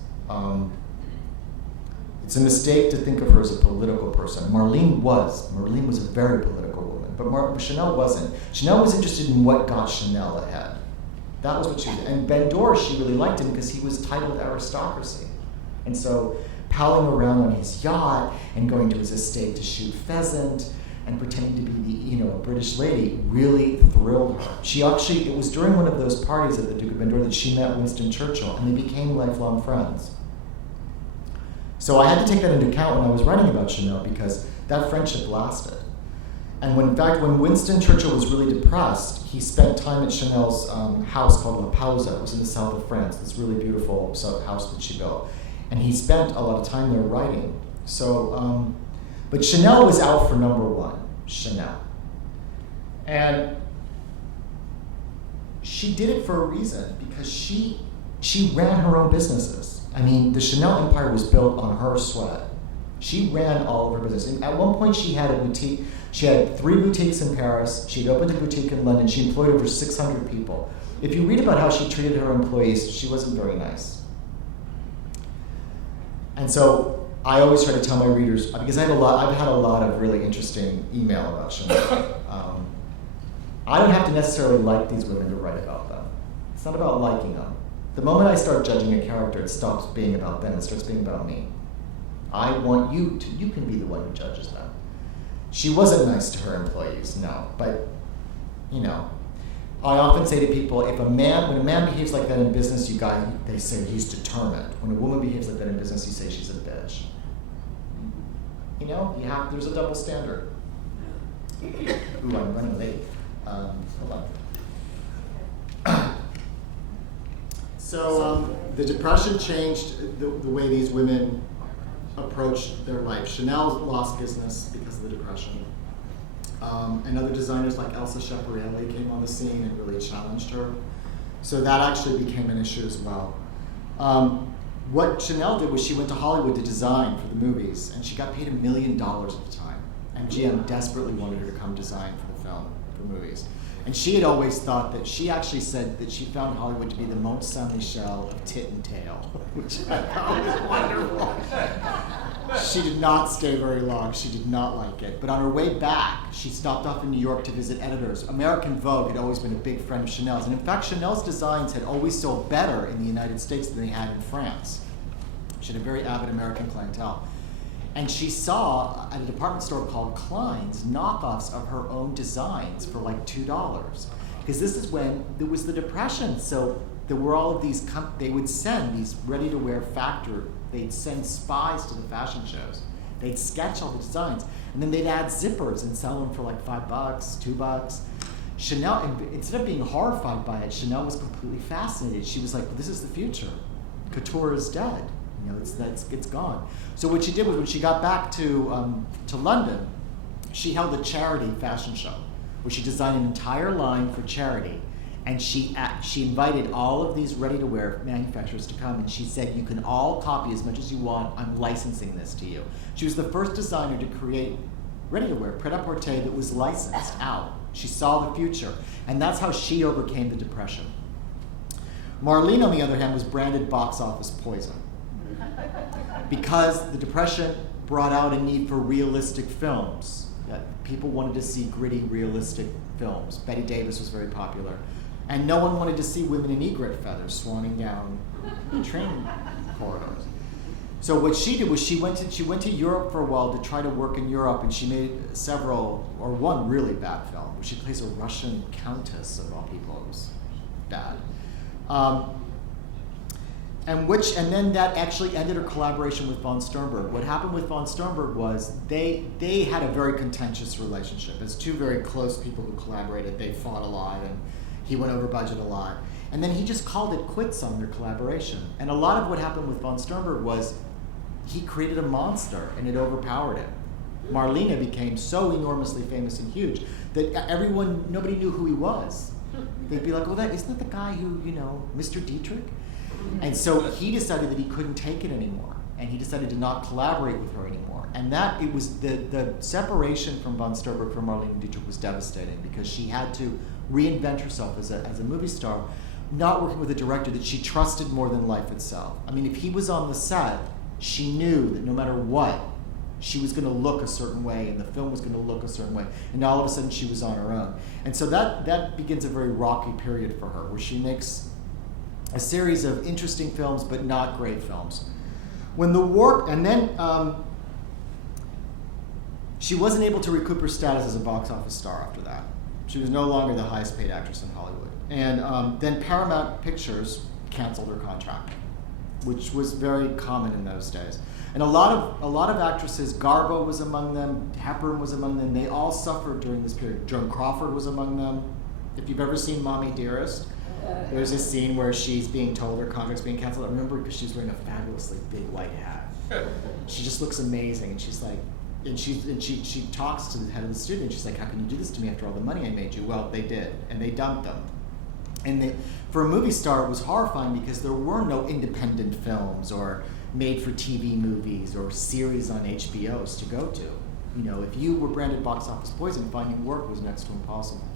It's a mistake to think of her as a political person. Marlene was. Marlene was a very political woman, but Chanel wasn't. Chanel was interested in what got Chanel ahead. That was what she was. And Bendor, she really liked him because he was titled aristocracy. And so palling around on his yacht and going to his estate to shoot pheasant and pretending to be a British lady really thrilled her. It was during one of those parties at the Duke of Bendor that she met Winston Churchill, and they became lifelong friends. So I had to take that into account when I was writing about Chanel because that friendship lasted. And when Winston Churchill was really depressed, he spent time at Chanel's house called La Pausa. It was in the south of France, this really beautiful house that she built. And he spent a lot of time there writing. So, but Chanel was out for number one, Chanel. And she did it for a reason, because she ran her own businesses. I mean, the Chanel empire was built on her sweat. She ran all of her business. And at one point she had a boutique. She had 3 boutiques in Paris. She'd opened a boutique in London. She employed over 600 people. If you read about how she treated her employees, she wasn't very nice. And so I always try to tell my readers, because I've had a lot of really interesting email about Chanel. I don't have to necessarily like these women to write about them. It's not about liking them. The moment I start judging a character, it stops being about them, it starts being about me. I want you can be the one who judges them. She wasn't nice to her employees, no, but, I often say to people, when a man behaves like that in business, they say he's determined. When a woman behaves like that in business, you say she's a bitch. There's a double standard. Ooh, I'm running late. Hold on. So the Depression changed the way these women approached their life. Chanel lost business because of the Depression. And other designers like Elsa Schiaparelli came on the scene and really challenged her. So that actually became an issue as well. What Chanel did was she went to Hollywood to design for the movies, and she got paid $1 million at the time. And GM desperately wanted her to come design for the film, for movies. And she had always thought that, she actually said that she found Hollywood to be the Mont Saint-Michel of tit and tail, which I thought was wonderful. She did not stay very long. She did not like it. But on her way back, she stopped off in New York to visit editors. American Vogue had always been a big friend of Chanel's. And in fact, Chanel's designs had always sold better in the United States than they had in France. She had a very avid American clientele. And she saw at a department store called Klein's knockoffs of her own designs for like $2. Because this is when there was the Depression. So there were all of these, they would send these ready-to-wear they'd send spies to the fashion shows. They'd sketch all the designs. And then they'd add zippers and sell them for like $5, $2. Chanel, instead of being horrified by it, Chanel was completely fascinated. She was like, well, this is the future. Couture is dead. It's gone. So what she did was, when she got back to London, she held a charity fashion show where she designed an entire line for charity, and she invited all of these ready-to-wear manufacturers to come, and she said, you can all copy as much as you want. I'm licensing this to you. She was the first designer to create ready-to-wear, pret-a-porter, that was licensed out. She saw the future, and that's how she overcame the Depression. Marlene, on the other hand, was branded box office poison, because the Depression brought out a need for realistic films. People wanted to see gritty, realistic films. Bette Davis was very popular. And no one wanted to see women in egret feathers swanning down train corridors. So what she did was she went to Europe for a while to try to work in Europe, and she made one really bad film, where she plays a Russian countess of all people. It was bad. And then that actually ended her collaboration with von Sternberg. What happened with von Sternberg was they had a very contentious relationship. As two very close people who collaborated, they fought a lot, and he went over budget a lot. And then he just called it quits on their collaboration. And a lot of what happened with von Sternberg was he created a monster, and it overpowered him. Marlene became so enormously famous and huge that nobody knew who he was. They'd be like, well, isn't that the guy who, Mr. Dietrich? And so he decided that he couldn't take it anymore, and he decided to not collaborate with her anymore. And that, it was the separation from von Sternberg from Marlene Dietrich was devastating, because she had to reinvent herself as a movie star, not working with a director that she trusted more than life itself. I mean, if he was on the set, she knew that no matter what, she was going to look a certain way, and the film was going to look a certain way, and all of a sudden she was on her own. And so that begins a very rocky period for her, where she makes a series of interesting films, but not great films. When the war, and then she wasn't able to recoup her status as a box office star after that. She was no longer the highest paid actress in Hollywood. And then Paramount Pictures canceled her contract, which was very common in those days. And a lot of actresses, Garbo was among them, Hepburn was among them, they all suffered during this period. Joan Crawford was among them. If you've ever seen Mommy Dearest, there's a scene where she's being told her contract's being canceled. I remember because she's wearing a fabulously big white hat. She just looks amazing, and she's like, and she talks to the head of the studio, and she's like, how can you do this to me after all the money I made you? Well, they did, and they dumped them. And for a movie star, it was horrifying because there were no independent films or made-for-TV movies or series on HBOs to go to. You know, if you were branded box office poison, finding work was next to impossible.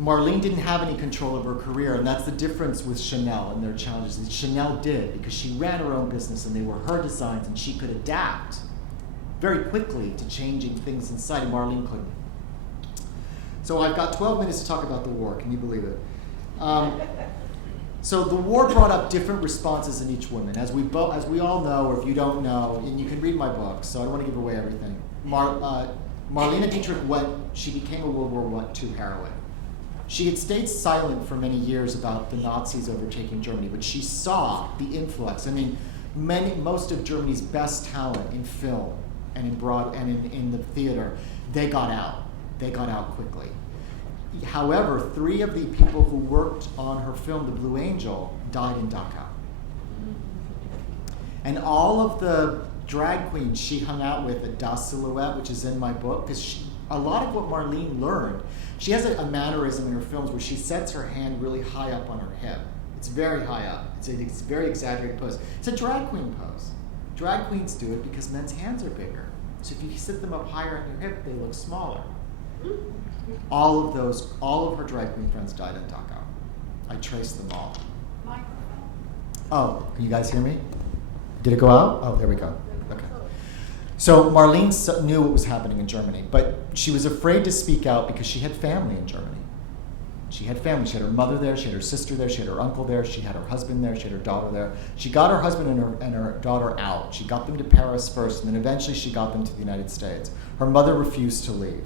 Marlene didn't have any control of her career, and that's the difference with Chanel and their challenges. And Chanel did, because she ran her own business and they were her designs, and she could adapt very quickly to changing things inside, and Marlene couldn't. So I've got 12 minutes to talk about the war. Can you believe it? So the war brought up different responses in each woman. As we all know, or if you don't know, and you can read my book, so I don't want to give away everything. Marlene Dietrich she became a World War II heroine. She had stayed silent for many years about the Nazis overtaking Germany, but she saw the influx. I mean, most of Germany's best talent in film and in the theater, they got out. They got out quickly. However, 3 of the people who worked on her film, The Blue Angel, died in Dachau. And all of the drag queens she hung out with at Das Silhouette, which is in my book, because a lot of what Marlene learned, she has a mannerism in her films where she sets her hand really high up on her hip. It's very high up. It's a very exaggerated pose. It's a drag queen pose. Drag queens do it because men's hands are bigger. So if you sit them up higher on your hip, they look smaller. All of her drag queen friends died in Dachau. I traced them all. Oh, can you guys hear me? Did it go out? Oh, there we go. Okay. So Marlene knew what was happening in Germany, but she was afraid to speak out because she had family in Germany. She had family. She had her mother there. She had her sister there. She had her uncle there. She had her husband there. She had her daughter there. She got her husband and her daughter out. She got them to Paris first, and then eventually she got them to the United States. Her mother refused to leave.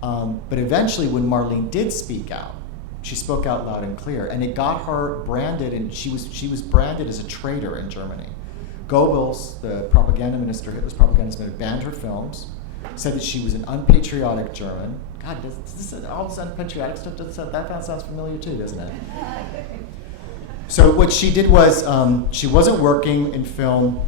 But eventually, when Marlene did speak out, she spoke out loud and clear, and it got her branded, and she was branded as a traitor in Germany. Goebbels, the propaganda minister, Hitler's propaganda minister, banned her films, said that she was an unpatriotic German. God, all this unpatriotic stuff, that sounds familiar too, doesn't it? So what she did was, she wasn't working in film.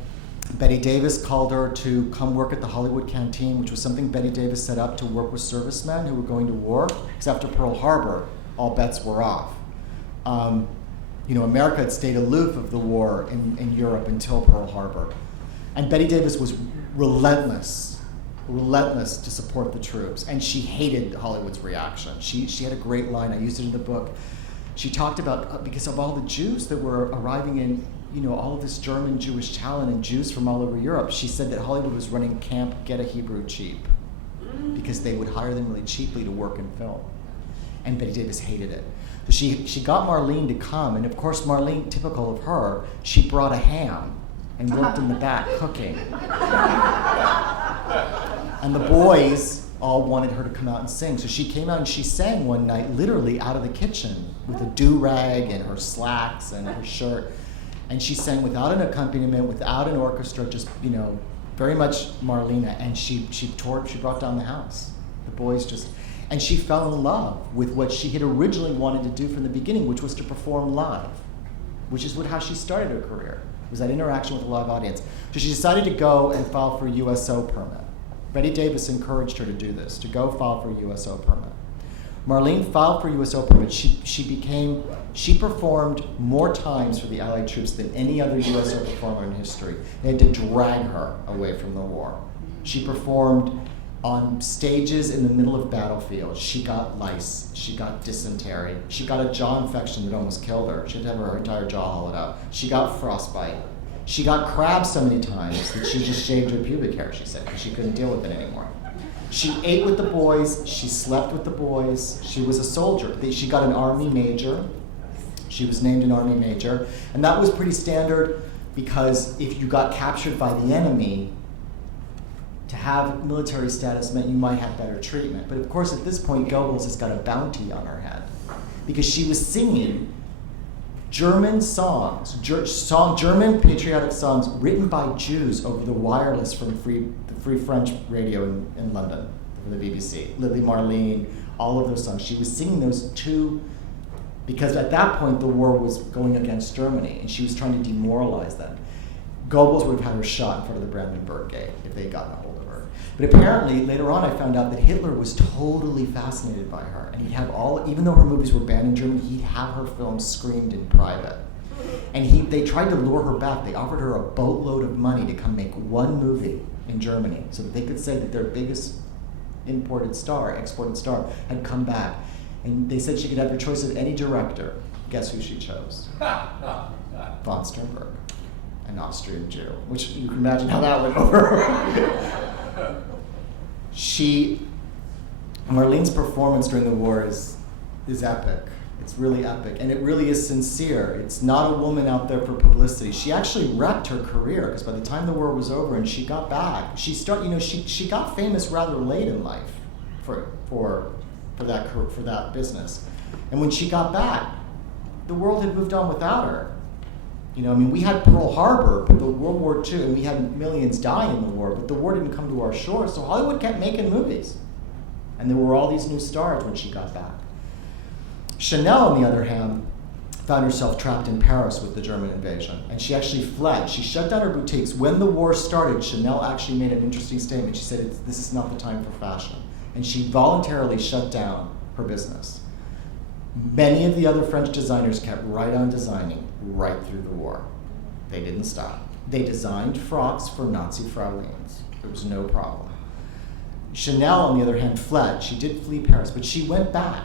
Betty Davis called her to come work at the Hollywood Canteen, which was something Betty Davis set up to work with servicemen who were going to war, because after Pearl Harbor, all bets were off. America had stayed aloof of the war in Europe until Pearl Harbor. And Betty Davis was relentless to support the troops, and she hated Hollywood's reaction. She had a great line, I used it in the book. She talked about, because of all the Jews that were arriving in, all of this German Jewish talent and Jews from all over Europe, she said that Hollywood was running Camp Get a Hebrew Cheap, because they would hire them really cheaply to work in film. And Betty Davis hated it. So she got Marlene to come, and of course Marlene, typical of her, she brought a ham and worked in the back cooking. And the boys all wanted her to come out and sing. So she came out and she sang one night, literally out of the kitchen, with a do-rag and her slacks and her shirt. And she sang without an accompaniment, without an orchestra, just, very much Marlena. And she brought down the house. The boys and she fell in love with what she had originally wanted to do from the beginning, which was to perform live, which is how she started her career, was that interaction with a live audience. So she decided to go and file for a USO permit. Betty Davis encouraged her to do this, to go file for a USO permit. Marlene filed for U.S. Open, but she performed more times for the Allied troops than any other U.S. performer in history. They had to drag her away from the war. She performed on stages in the middle of battlefields. She got lice, she got dysentery, she got a jaw infection that almost killed her. She had to have her entire jaw hollowed out. She got frostbite. She got crabs so many times that she just shaved her pubic hair, she said, because she couldn't deal with it anymore. She ate with the boys, she slept with the boys, she was a soldier. She got an Army major. She was named an Army major. And that was pretty standard because if you got captured by the enemy, to have military status meant you might have better treatment. But of course, at this point, Goebbels has got a bounty on her head because she was singing German songs, German patriotic songs written by Jews over the wireless from the Free French radio in London, for the BBC. Lily Marlene, all of those songs. She was singing those too, because at that point the war was going against Germany, and she was trying to demoralize them. Goebbels would have had her shot in front of the Brandenburg Gate if they had gotten a hold of her. But apparently, later on, I found out that Hitler was totally fascinated by her, and he'd have even though her movies were banned in Germany, he'd have her films screened in private. And they tried to lure her back. They offered her a boatload of money to come make one movie in Germany so that they could say that their biggest exported star, had come back. And they said she could have the choice of any director. Guess who she chose? Von Sternberg, an Austrian Jew, which you can imagine how that went over. Marlene's performance during the war is epic. It's really epic, and it really is sincere. It's not a woman out there for publicity. She actually wrecked her career because by the time the war was over and she got back, she got famous rather late in life for that business. And when she got back, the world had moved on without her. We had Pearl Harbor, but the World War II, and we had millions die in the war, but the war didn't come to our shores, so Hollywood kept making movies. And there were all these new stars when she got back. Chanel, on the other hand, found herself trapped in Paris with the German invasion, and she actually fled. She shut down her boutiques. When the war started, Chanel actually made an interesting statement. She said, this is not the time for fashion. And she voluntarily shut down her business. Many of the other French designers kept right on designing right through the war. They didn't stop. They designed frocks for Nazi Frauleins. There was no problem. Chanel, on the other hand, fled. She did flee Paris, but she went back.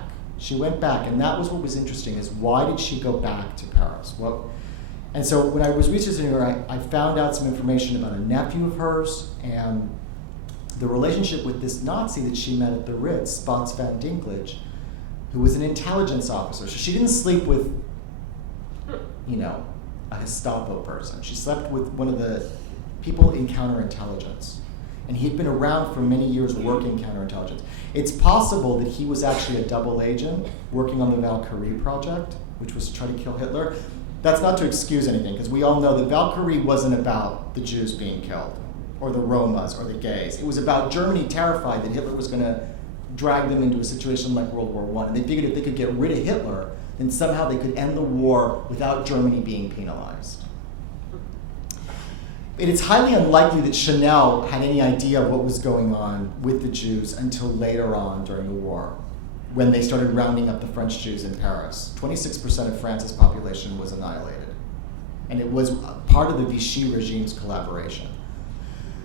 And that was what was interesting, is why did she go back to Paris? And so when I was researching her, I found out some information about a nephew of hers and the relationship with this Nazi that she met at the Ritz, Spons van Dinklage, who was an intelligence officer. So she didn't sleep with, a Gestapo person. She slept with one of the people in counterintelligence. And he'd been around for many years working counterintelligence. It's possible that he was actually a double agent working on the Valkyrie project, which was to try to kill Hitler. That's not to excuse anything, because we all know that Valkyrie wasn't about the Jews being killed, or the Romas, or the gays. It was about Germany terrified that Hitler was going to drag them into a situation like World War I. And they figured if they could get rid of Hitler, then somehow they could end the war without Germany being penalized. It is highly unlikely that Chanel had any idea of what was going on with the Jews until later on during the war, when they started rounding up the French Jews in Paris. 26% of France's population was annihilated. And it was part of the Vichy regime's collaboration.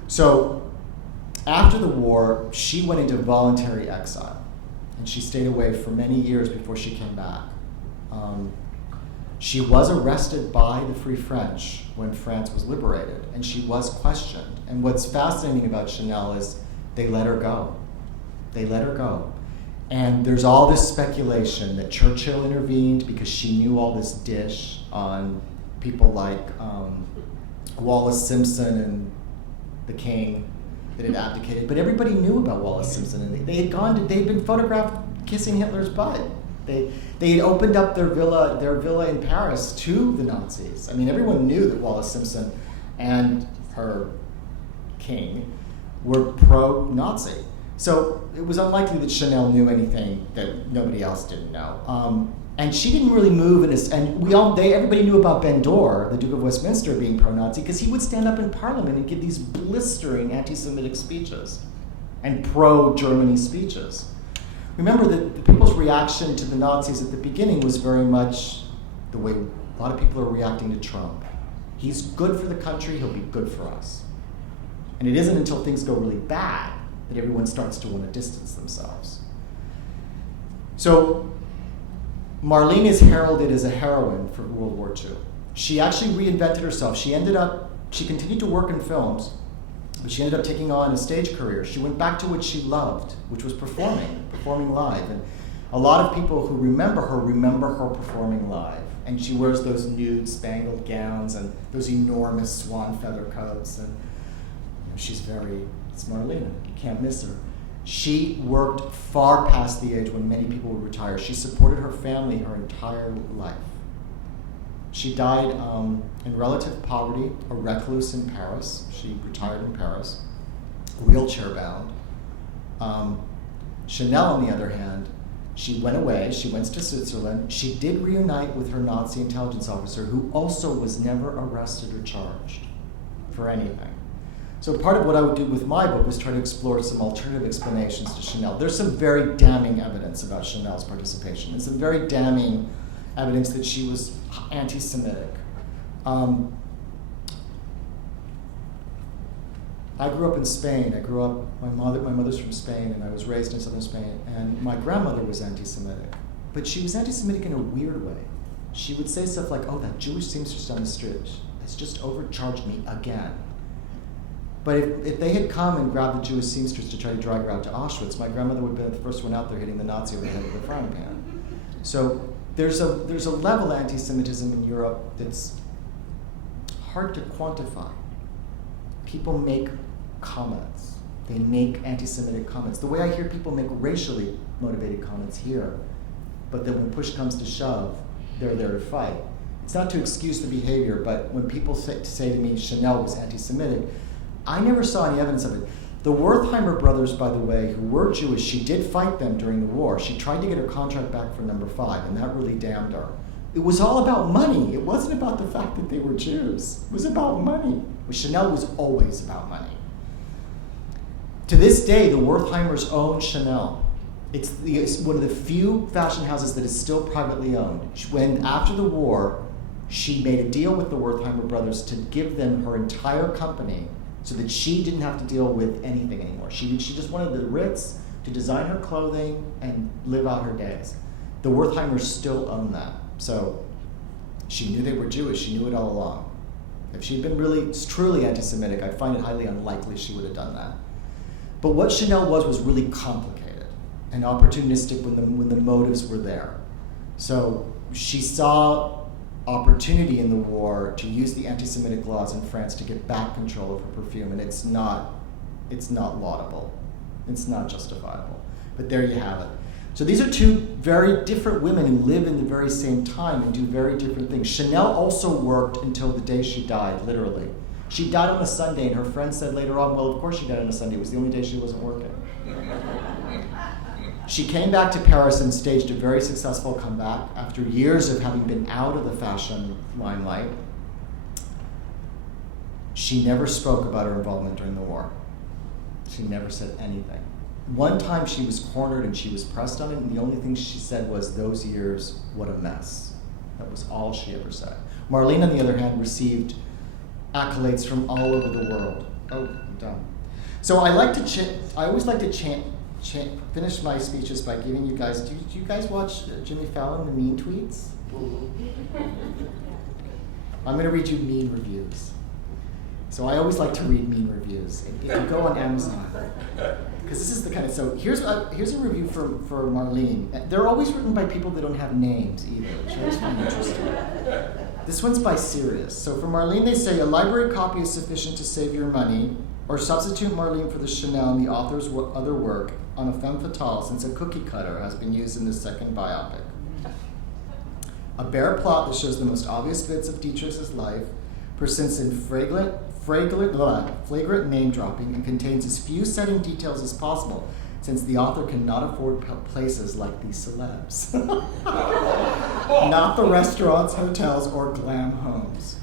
So after the war, she went into voluntary exile. And she stayed away for many years before she came back. She was arrested by the Free French when France was liberated, and she was questioned. And what's fascinating about Chanel is they let her go. They let her go. And there's all this speculation that Churchill intervened because she knew all this dish on people like Wallace Simpson and the King that had abdicated. But everybody knew about Wallace Simpson, and they'd been photographed kissing Hitler's butt. They had opened up their villa in Paris to the Nazis. I mean, everyone knew that Wallace Simpson and her king were pro-Nazi. So it was unlikely that Chanel knew anything that nobody else didn't know. And she didn't really move everybody knew about Ben Dor, the Duke of Westminster, being pro-Nazi, because he would stand up in Parliament and give these blistering anti-Semitic speeches and pro-Germany speeches. remember that the people's reaction to the Nazis at the beginning was very much the way a lot of people are reacting to Trump. He's good for the country, he'll be good for us. And it isn't until things go really bad that everyone starts to want to distance themselves. So Marlene is heralded as a heroine for World War II. She actually reinvented herself. She continued to work in films, but she ended up taking on a stage career. She went back to what she loved, which was performing live. And a lot of people who remember her performing live. And she wears those nude spangled gowns and those enormous swan feather coats. And it's Marlene, you can't miss her. She worked far past the age when many people would retire. She supported her family her entire life. She died in relative poverty, a recluse in Paris. She retired in Paris, wheelchair bound. Chanel, on the other hand, she went away, she went to Switzerland. She did reunite with her Nazi intelligence officer, who also was never arrested or charged for anything. So part of what I would do with my book was try to explore some alternative explanations to Chanel. There's some very damning evidence about Chanel's participation. There's some very damning evidence that she was anti-Semitic. I grew up in Spain. My mother's from Spain, and I was raised in southern Spain, and my grandmother was anti-Semitic. But she was anti-Semitic in a weird way. She would say stuff like, oh, that Jewish seamstress down the street has just overcharged me again. But if they had come and grabbed the Jewish seamstress to try to drag her out to Auschwitz, my grandmother would have been the first one out there hitting the Nazi over the head with a frying pan. So there's a level of anti-Semitism in Europe that's hard to quantify. People make comments. They make anti-Semitic comments. The way I hear people make racially motivated comments here, but then when push comes to shove, they're there to fight. It's not to excuse the behavior, but when people say to me Chanel was anti-Semitic, I never saw any evidence of it. The Wertheimer brothers, by the way, who were Jewish, she did fight them during the war. She tried to get her contract back for number 5, and that really damned her. It was all about money. It wasn't about the fact that they were Jews. It was about money. Well, Chanel was always about money. To this day, the Wertheimers own Chanel. It's one of the few fashion houses that is still privately owned. When, after the war, she made a deal with the Wertheimer brothers to give them her entire company so that she didn't have to deal with anything anymore. She just wanted the Ritz to design her clothing and live out her days. The Wertheimers still own that. So she knew they were Jewish. She knew it all along. If she'd been really, truly anti-Semitic, I find it highly unlikely she would have done that. But what Chanel was really complicated and opportunistic when the motives were there. So she saw opportunity in the war to use the anti-Semitic laws in France to get back control of her perfume, and it's not laudable. It's not justifiable. But there you have it. So these are two very different women who live in the very same time and do very different things. Chanel also worked until the day she died, literally. She died on a Sunday, and her friend said later on, well, of course she died on a Sunday. It was the only day she wasn't working. She came back to Paris and staged a very successful comeback after years of having been out of the fashion limelight. She never spoke about her involvement during the war. She never said anything. One time she was cornered and she was pressed on it, and the only thing she said was, those years, what a mess. That was all she ever said. Marlene, on the other hand, received accolades from all over the world. Oh, I'm done. So I always like to finish my speeches by giving you guys, do you guys watch Jimmy Fallon, the mean tweets? I'm going to read you mean reviews. So I always like to read mean reviews. If you go on Amazon, because this is the kind of, so here's a review for Marlene. They're always written by people that don't have names either, which I always find interesting. This one's by Sirius. So for Marlene, they say, a library copy is sufficient to save your money, or substitute Marlene for the Chanel in the author's other work on a femme fatale, since a cookie cutter has been used in the second biopic. A bare plot that shows the most obvious bits of Dietrich's life, persists in flagrant name-dropping, and contains as few setting details as possible, since the author cannot afford places like these celebs. Not the restaurants, hotels, or glam homes.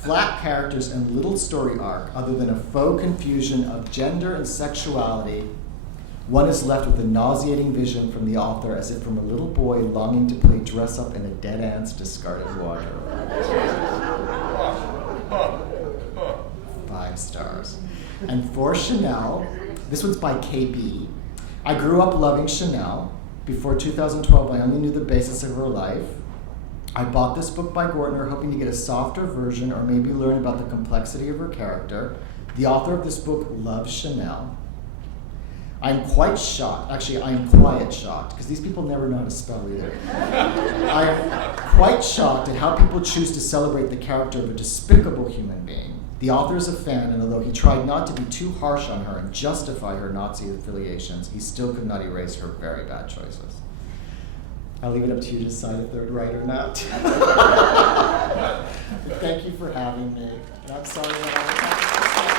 Flat characters and little story arc, other than a faux confusion of gender and sexuality, One is left with a nauseating vision from the author as if from a little boy longing to play dress-up in a dead ant's discarded wardrobe. 5 stars. And for Chanel, this one's by KB. I grew up loving Chanel. Before 2012, I only knew the basis of her life. I bought this book by Gortner hoping to get a softer version or maybe learn about the complexity of her character. The author of this book loves Chanel. I'm quite shocked, actually I am quiet shocked, because these people never know how to spell either. I am quite shocked at how people choose to celebrate the character of a despicable human being. The author is a fan, and although he tried not to be too harsh on her and justify her Nazi affiliations, he still could not erase her very bad choices. I'll leave it up to you to decide if they're right or not. But thank you for having me, and I'm sorry that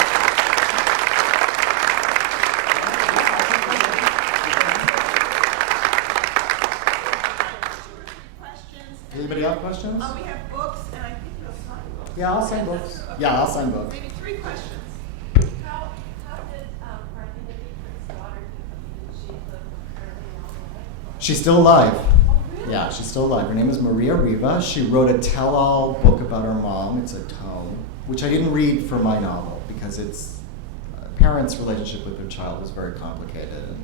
Anybody have questions? We have books, and I think you'll sign books. Yeah, I'll sign books. Yeah, I'll sign books. Maybe 3 questions. How did Marlene Dietrich's daughter do? Did she live currently in Illinois? She's still alive. Oh, really? Yeah, she's still alive. Her name is Maria Riva. She wrote a tell-all book about her mom. It's a tome, which I didn't read for my novel because it's a parent's relationship with their child was very complicated. And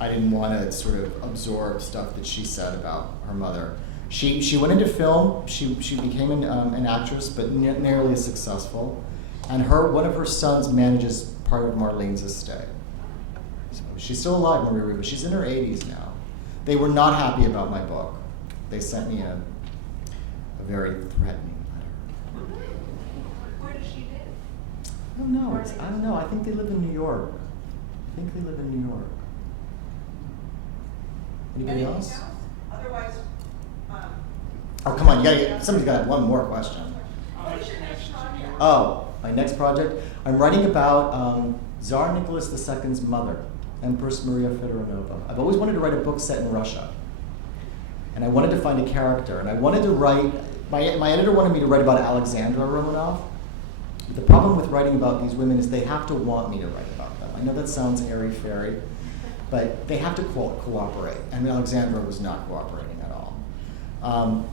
I didn't want to sort of absorb stuff that she said about her mother. She went into film. She became an actress, but nearly as successful. And one of her sons manages part of Marlene's estate. So she's still alive, Maria Riva. She's in her 80s now. They were not happy about my book. They sent me a very threatening letter. Where does she live? I don't know. I think they live in New York. Anybody Anything else? Otherwise, Oh, come on. Somebody's got one more question. what is your next project? Oh, my next project. I'm writing about Tsar Nicholas II's mother, Empress Maria Fedorovna. I've always wanted to write a book set in Russia. And I wanted to find a character. And I wanted to write, my editor wanted me to write about Alexandra Romanov. But the problem with writing about these women is they have to want me to write about them. I know that sounds airy-fairy, but they have to cooperate. And Alexandra was not cooperating at all.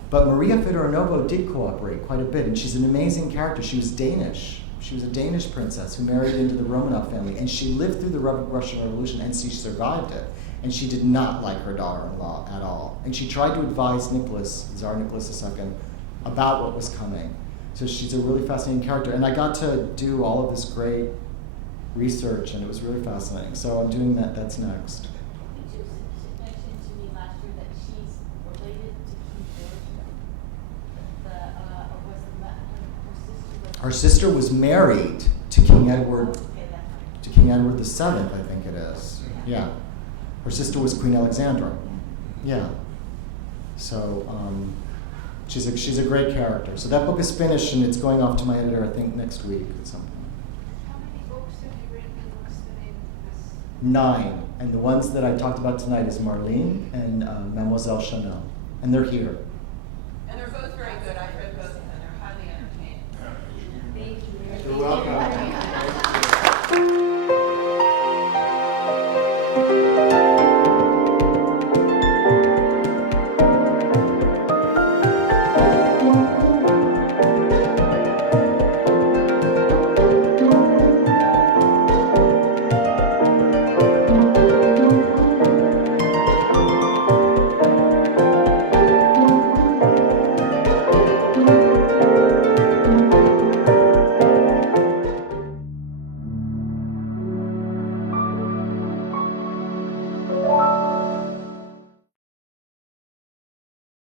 But Maria Fedorovna did cooperate quite a bit, and she's an amazing character. She was Danish. She was a Danish princess who married into the Romanov family, and she lived through the Russian Revolution, and she survived it. And she did not like her daughter-in-law at all. And she tried to advise Tsar Nicholas II, about what was coming. So she's a really fascinating character. And I got to do all of this great research, and it was really fascinating. So I'm doing that. That's next. Did you mention to me last year that she's related to King George? Her sister was married to King Edward, Okay, that's right. to King Edward VII, I think it is. Yeah. Her sister was Queen Alexandra. Yeah. So she's a great character. So that book is finished, and it's going off to my editor, I think, next week at some point. How many books have you written? What's the name of this? 9. And the ones that I talked about tonight is Marlene and Mademoiselle Chanel. And they're here.